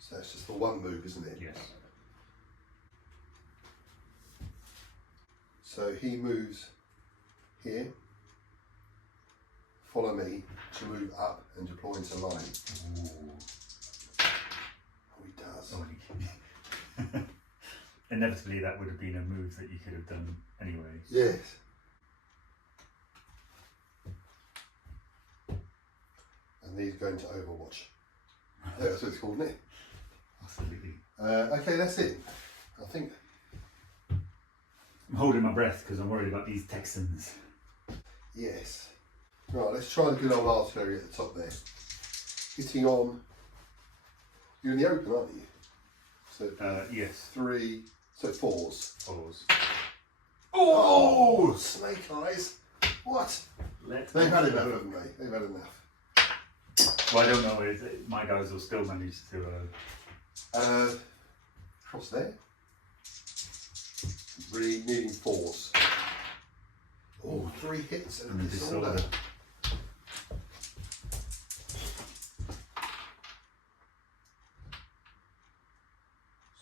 So that's just the one move, isn't it? Yes. So he moves here. Follow me to move up and deploy into line. Ooh. Oh, he does. Oh, inevitably, that would have been a move that you could have done anyway. Yes. And these go into Overwatch. That's what it's called, isn't it? Absolutely. Okay, that's it. I think. I'm holding my breath because I'm worried about these Texans. Yes. Right, let's try the good old artillery at the top there. Hitting on. You're in the open, aren't you? So Yes. 3. So 4s. Pause. Oh, snake eyes! What? Let They've had enough, haven't they? They've had enough. Well, I don't know. My guys will still manage to. Cross there. Really needing 4s. Oh, 3 hits and And disorder. disorder.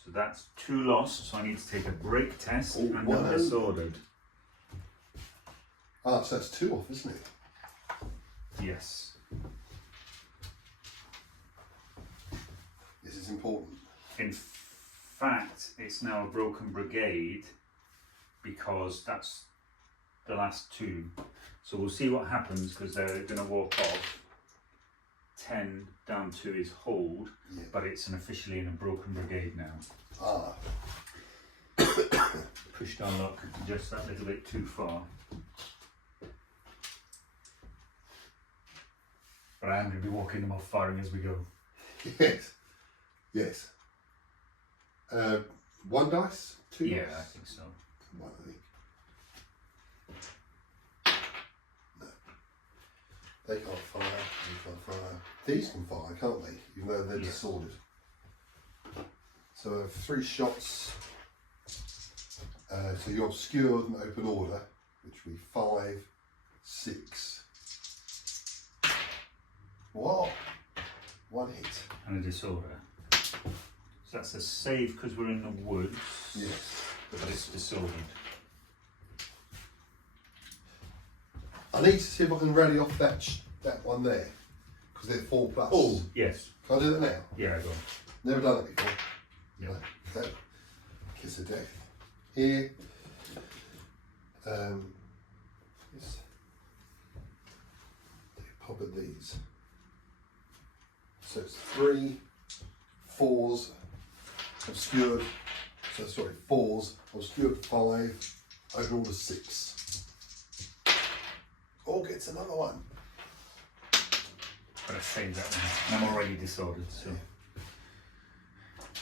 So that's 2 lost. So I need to take a break test Oh, and one. I'm disordered. Ah, so that's 2 off, isn't it? Yes. This is important. In fact, it's now a broken brigade because that's the last 2. So we'll see what happens because they're going to walk off. 10 down to his hold, Yeah. but it's officially in a broken brigade now. Ah, Pushed our luck just that little bit too far. But I am going to be walking them off, firing as we go. Yes. Yes. One dice? Two Yeah, dice? I think so. One, I think. No. They can't fire. They can't fire. These can fire, can't they? Even though they're disordered. So 3 shots. So you're obscured and open order, which will be 5, 6. What? 1 hit. And a disorder. So that's a save because we're in the woods. Yes. But it's disordered. I need to see if I can rally off that one there, because they're 4+. Oh, yes. Can I do that now? Yeah, go on. Never done it before. Yeah. No. Kiss of death. Here. Yes. Pop at these. So it's 3, 4s, obscured. So sorry, 4s, obscured 5, open order 6. Or gets another one. But I saved that one. I'm already disordered, so.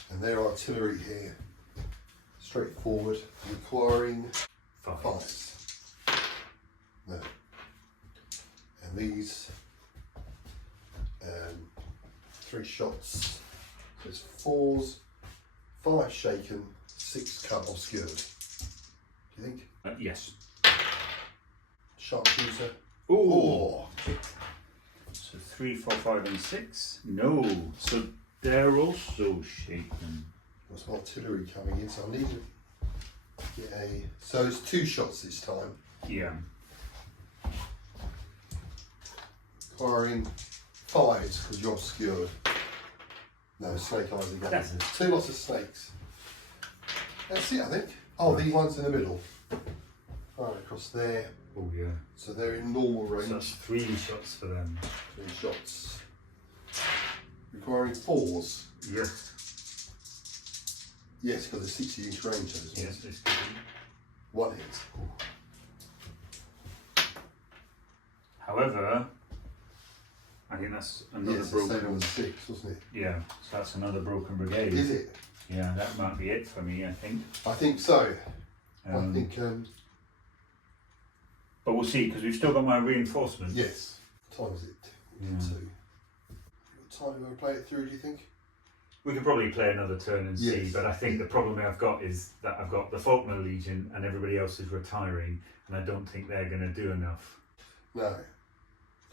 And their artillery here, straightforward, requiring 5s. No. And these 3 shots. So it's 4s, 5 shaken, 6 cut obscured. Do you think? Yes. Sharpshooter. Oh. So 3, 4, 5, and 6. No. So they're also shaken. Got some artillery coming in, so I need to get a. So it's 2 shots this time. Yeah. Requiring 5s because you're obscured. No, snake eyes again. That's it. 2 lots of snakes. That's it, I think. Oh, these ones in the middle. Right across there. Oh yeah. So they're in normal range. So that's 3 shots for them. 3 shots. Requiring 4s. Yes. Yes, because the 60-inch range those ones. Yes, it's good. 1 hit. However, I think that's another Yes, the same broken. on 6, wasn't it? Yeah, so that's another broken brigade. Is it? Yeah, that might be it for me, I think. I think so. I think. But we'll see, because we've still got my reinforcements. Yes. What time is it? Yeah. 2. What time do we want to play it through, do you think? We could probably play another turn and see, Yes. but I think the problem I've got is that I've got the Faulkner Legion and everybody else is retiring, and I don't think they're going to do enough. No.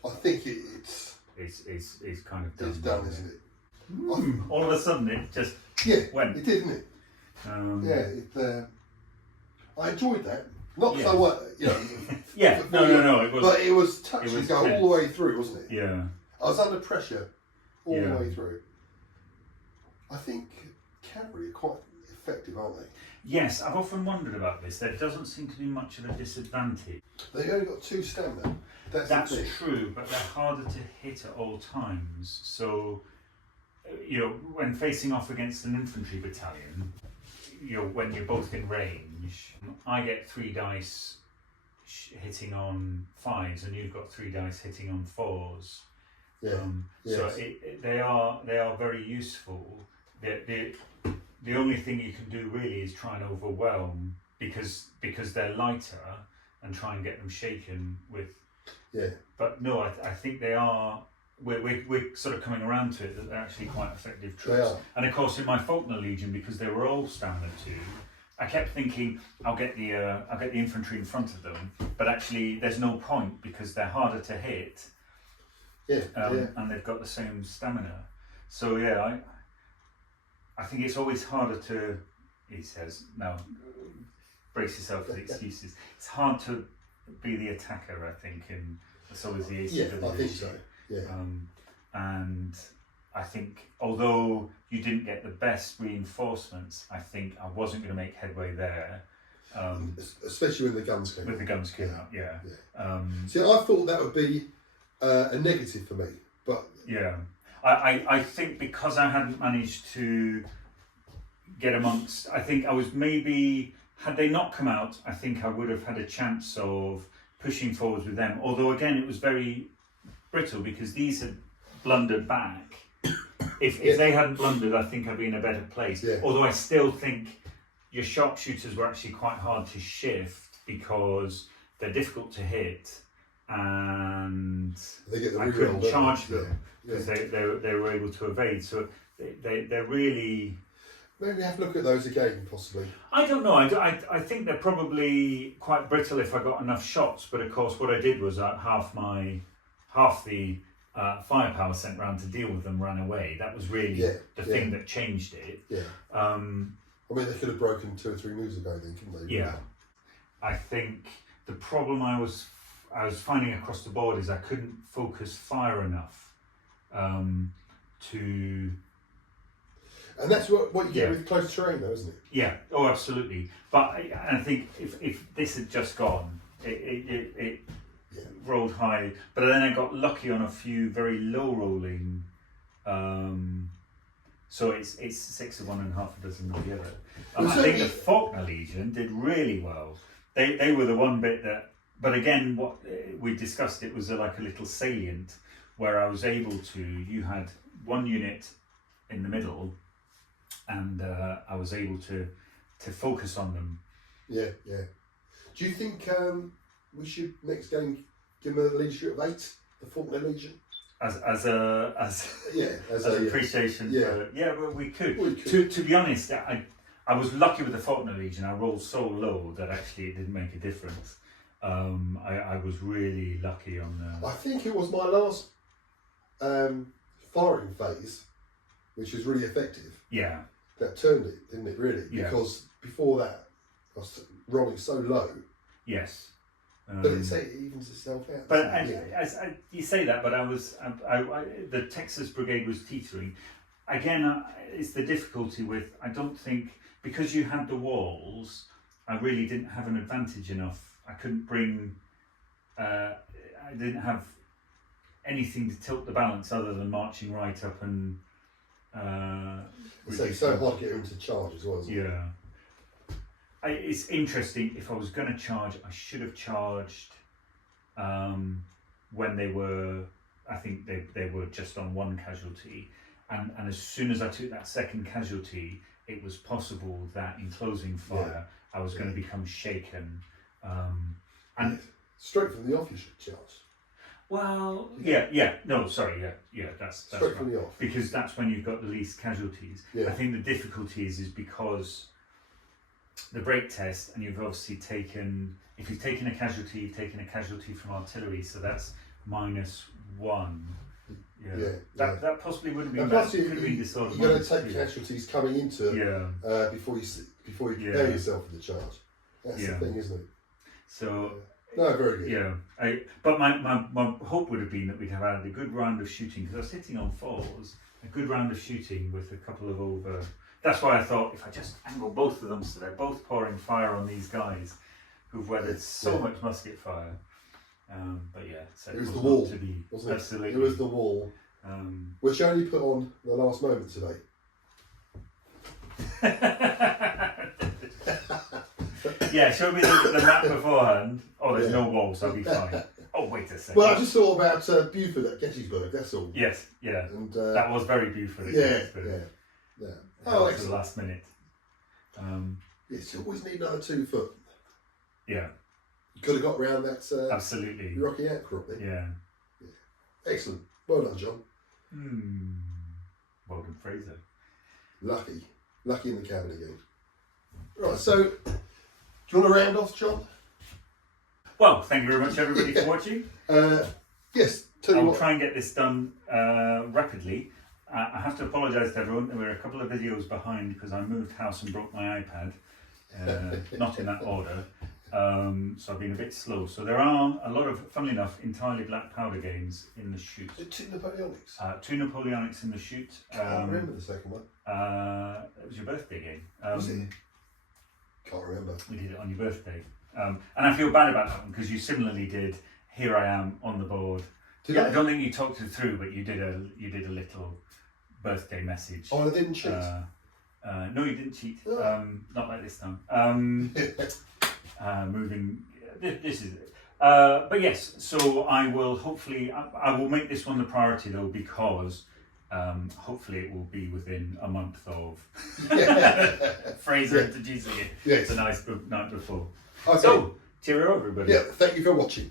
I think it's kind of done. it's done, isn't it? All of a sudden it just Yeah, went. it did, didn't it? Yeah, I enjoyed that. Not because I worked, Yeah, no, it was. But it was touch it and was go tense. all the way through, wasn't it? Yeah. I was under pressure all Yeah. the way through. I think cavalry are quite effective, aren't they? Yes, I've often wondered about this. There doesn't seem to be much of a disadvantage. They only got 2 stamina. That's the thing. true, but they're harder to hit at all times. So, when facing off against an infantry battalion, when you're both in range, I get 3 dice hitting on 5s, and you've got 3 dice hitting on 4s. Yeah. So Yes. they are very useful. The only thing you can do really is try and overwhelm because they're lighter and try and get them shaken with. Yeah. But no, I think they are. We're sort of coming around to it that they're actually quite effective troops. They are. And of course, in my Faulkner Legion, because they were all stamina 2, I kept thinking I'll get the infantry in front of them, but actually there's no point because they're harder to hit. Yeah. And they've got the same stamina. So yeah, I think it's always harder to. He says now, brace yourself for the excuses. It's hard to be the attacker, I think, and so is the ACW. Yeah, I think so. Yeah. And I think although you didn't get the best reinforcements, I think I wasn't going to make headway there. Especially when the guns came with out. the guns came out, yeah. See, I thought that would be a negative for me, but yeah, I think because I hadn't managed to get amongst, I think I was maybe, had they not come out, I think I would have had a chance of pushing forwards with them. Although again, it was very brittle because these had blundered back. If they hadn't blundered, I think I'd be in a better place. Yeah. Although I still think your sharpshooters were actually quite hard to shift because they're difficult to hit, and They get the I reroll, couldn't don't charge they? them because they were able to evade. So they're really. Maybe have a look at those again, possibly. I don't know. I think they're probably quite brittle if I got enough shots. But of course, what I did was half the firepower sent round to deal with them ran away. That was really the thing that changed it. Yeah. I mean, they could have broken 2 or 3 moves ago, then, couldn't they? Yeah. I think the problem I was finding across the board is I couldn't focus fire enough to. And that's what you get with close terrain, though, isn't it? Yeah. Oh, absolutely. But I think if this had just gone, it rolled high. But then I got lucky on a few very low rolling. So it's 6 of one and half a dozen of the other. I think the Faulkner Legion did really well. They were the one bit that. But again, what we discussed, it was like a little salient where I was able to. You had one unit in the middle. And I was able to focus on them. Yeah. Do you think we should next game give them a leadership of 8, the Faulkner Legion? As appreciation. But we could. To be honest, I was lucky with the Faulkner Legion. I rolled so low that actually it didn't make a difference. I was really lucky on the. I think it was my last firing phase, which was really effective. Yeah. That turned it, didn't it, really? Yeah. Because before that, I was rolling so low. Yes. But it evens itself out. But you say that, but the Texas Brigade was teetering. Again, it's the difficulty with, I don't think, because you had the walls, I really didn't have an advantage enough. I couldn't bring, I didn't have anything to tilt the balance other than marching right up and it's so hard to get into charge as well, isn't it? Yeah. It's interesting, if I was going to charge, I should have charged when they were, I think they were just on 1 casualty. And as soon as I took that 2nd casualty, it was possible that in closing fire, I was going to become shaken. And straight from the off you should charge. Well, that's straight right. from the off. Because that's when you've got the least casualties. Yeah. I think the difficulty is because the break test, and you've obviously taken, if you've taken a casualty, you've taken a casualty from artillery, so that's -1. That possibly wouldn't be bad. It could have been disordered. You're going to take casualties coming into before you prepare yourself for the charge. That's the thing, isn't it? So. No, very good. Yeah, but my hope would have been that we'd have had a good round of shooting, because I was hitting on 4s, a good round of shooting with a couple of over. That's why I thought if I just angle both of them so they're both pouring fire on these guys who've weathered so much musket fire. But so it was the wall, wasn't it? Absolutely. It was the wall, which I only put on the last moment today. Yeah, show me the map beforehand. Oh, there's no walls, I'll be fine. Oh, wait a second. Well, I just thought about Buford at Gettysburg, that's all. Yes, And, that was very Buford at Gettysburg. Oh, excellent. The last minute. Yes, you always need another 2 foot. Yeah. You could have got round that absolutely rocky outcrop there. Yeah. Excellent. Well done, John. Well done, Fraser. Lucky in the cabin again. Right, so do you want to round off, John? Well, thank you very much, everybody, for watching. Yes, I'll try and get this done rapidly. I have to apologise to everyone. There were a couple of videos behind because I moved house and broke my iPad. Not in that order. So I've been a bit slow. So there are a lot of, funnily enough, entirely black powder games in the chute. 2 Napoleonics? 2 Napoleonics in the chute. I can't remember the second one. It was your birthday game. Was it? Can't remember. We did it on your birthday. And I feel bad about that one because you similarly did Here I Am on the board. I don't think you talked it through, but you did a little birthday message. Oh, I didn't cheat? No, you didn't cheat. Oh. Not like this time. Moving. This is. But yes, so I will hopefully, I will make this one the priority though, because hopefully it will be within a month of Fraser introducing it. Yes. The night before. Okay. So, cheerio everybody. Yeah, thank you for watching.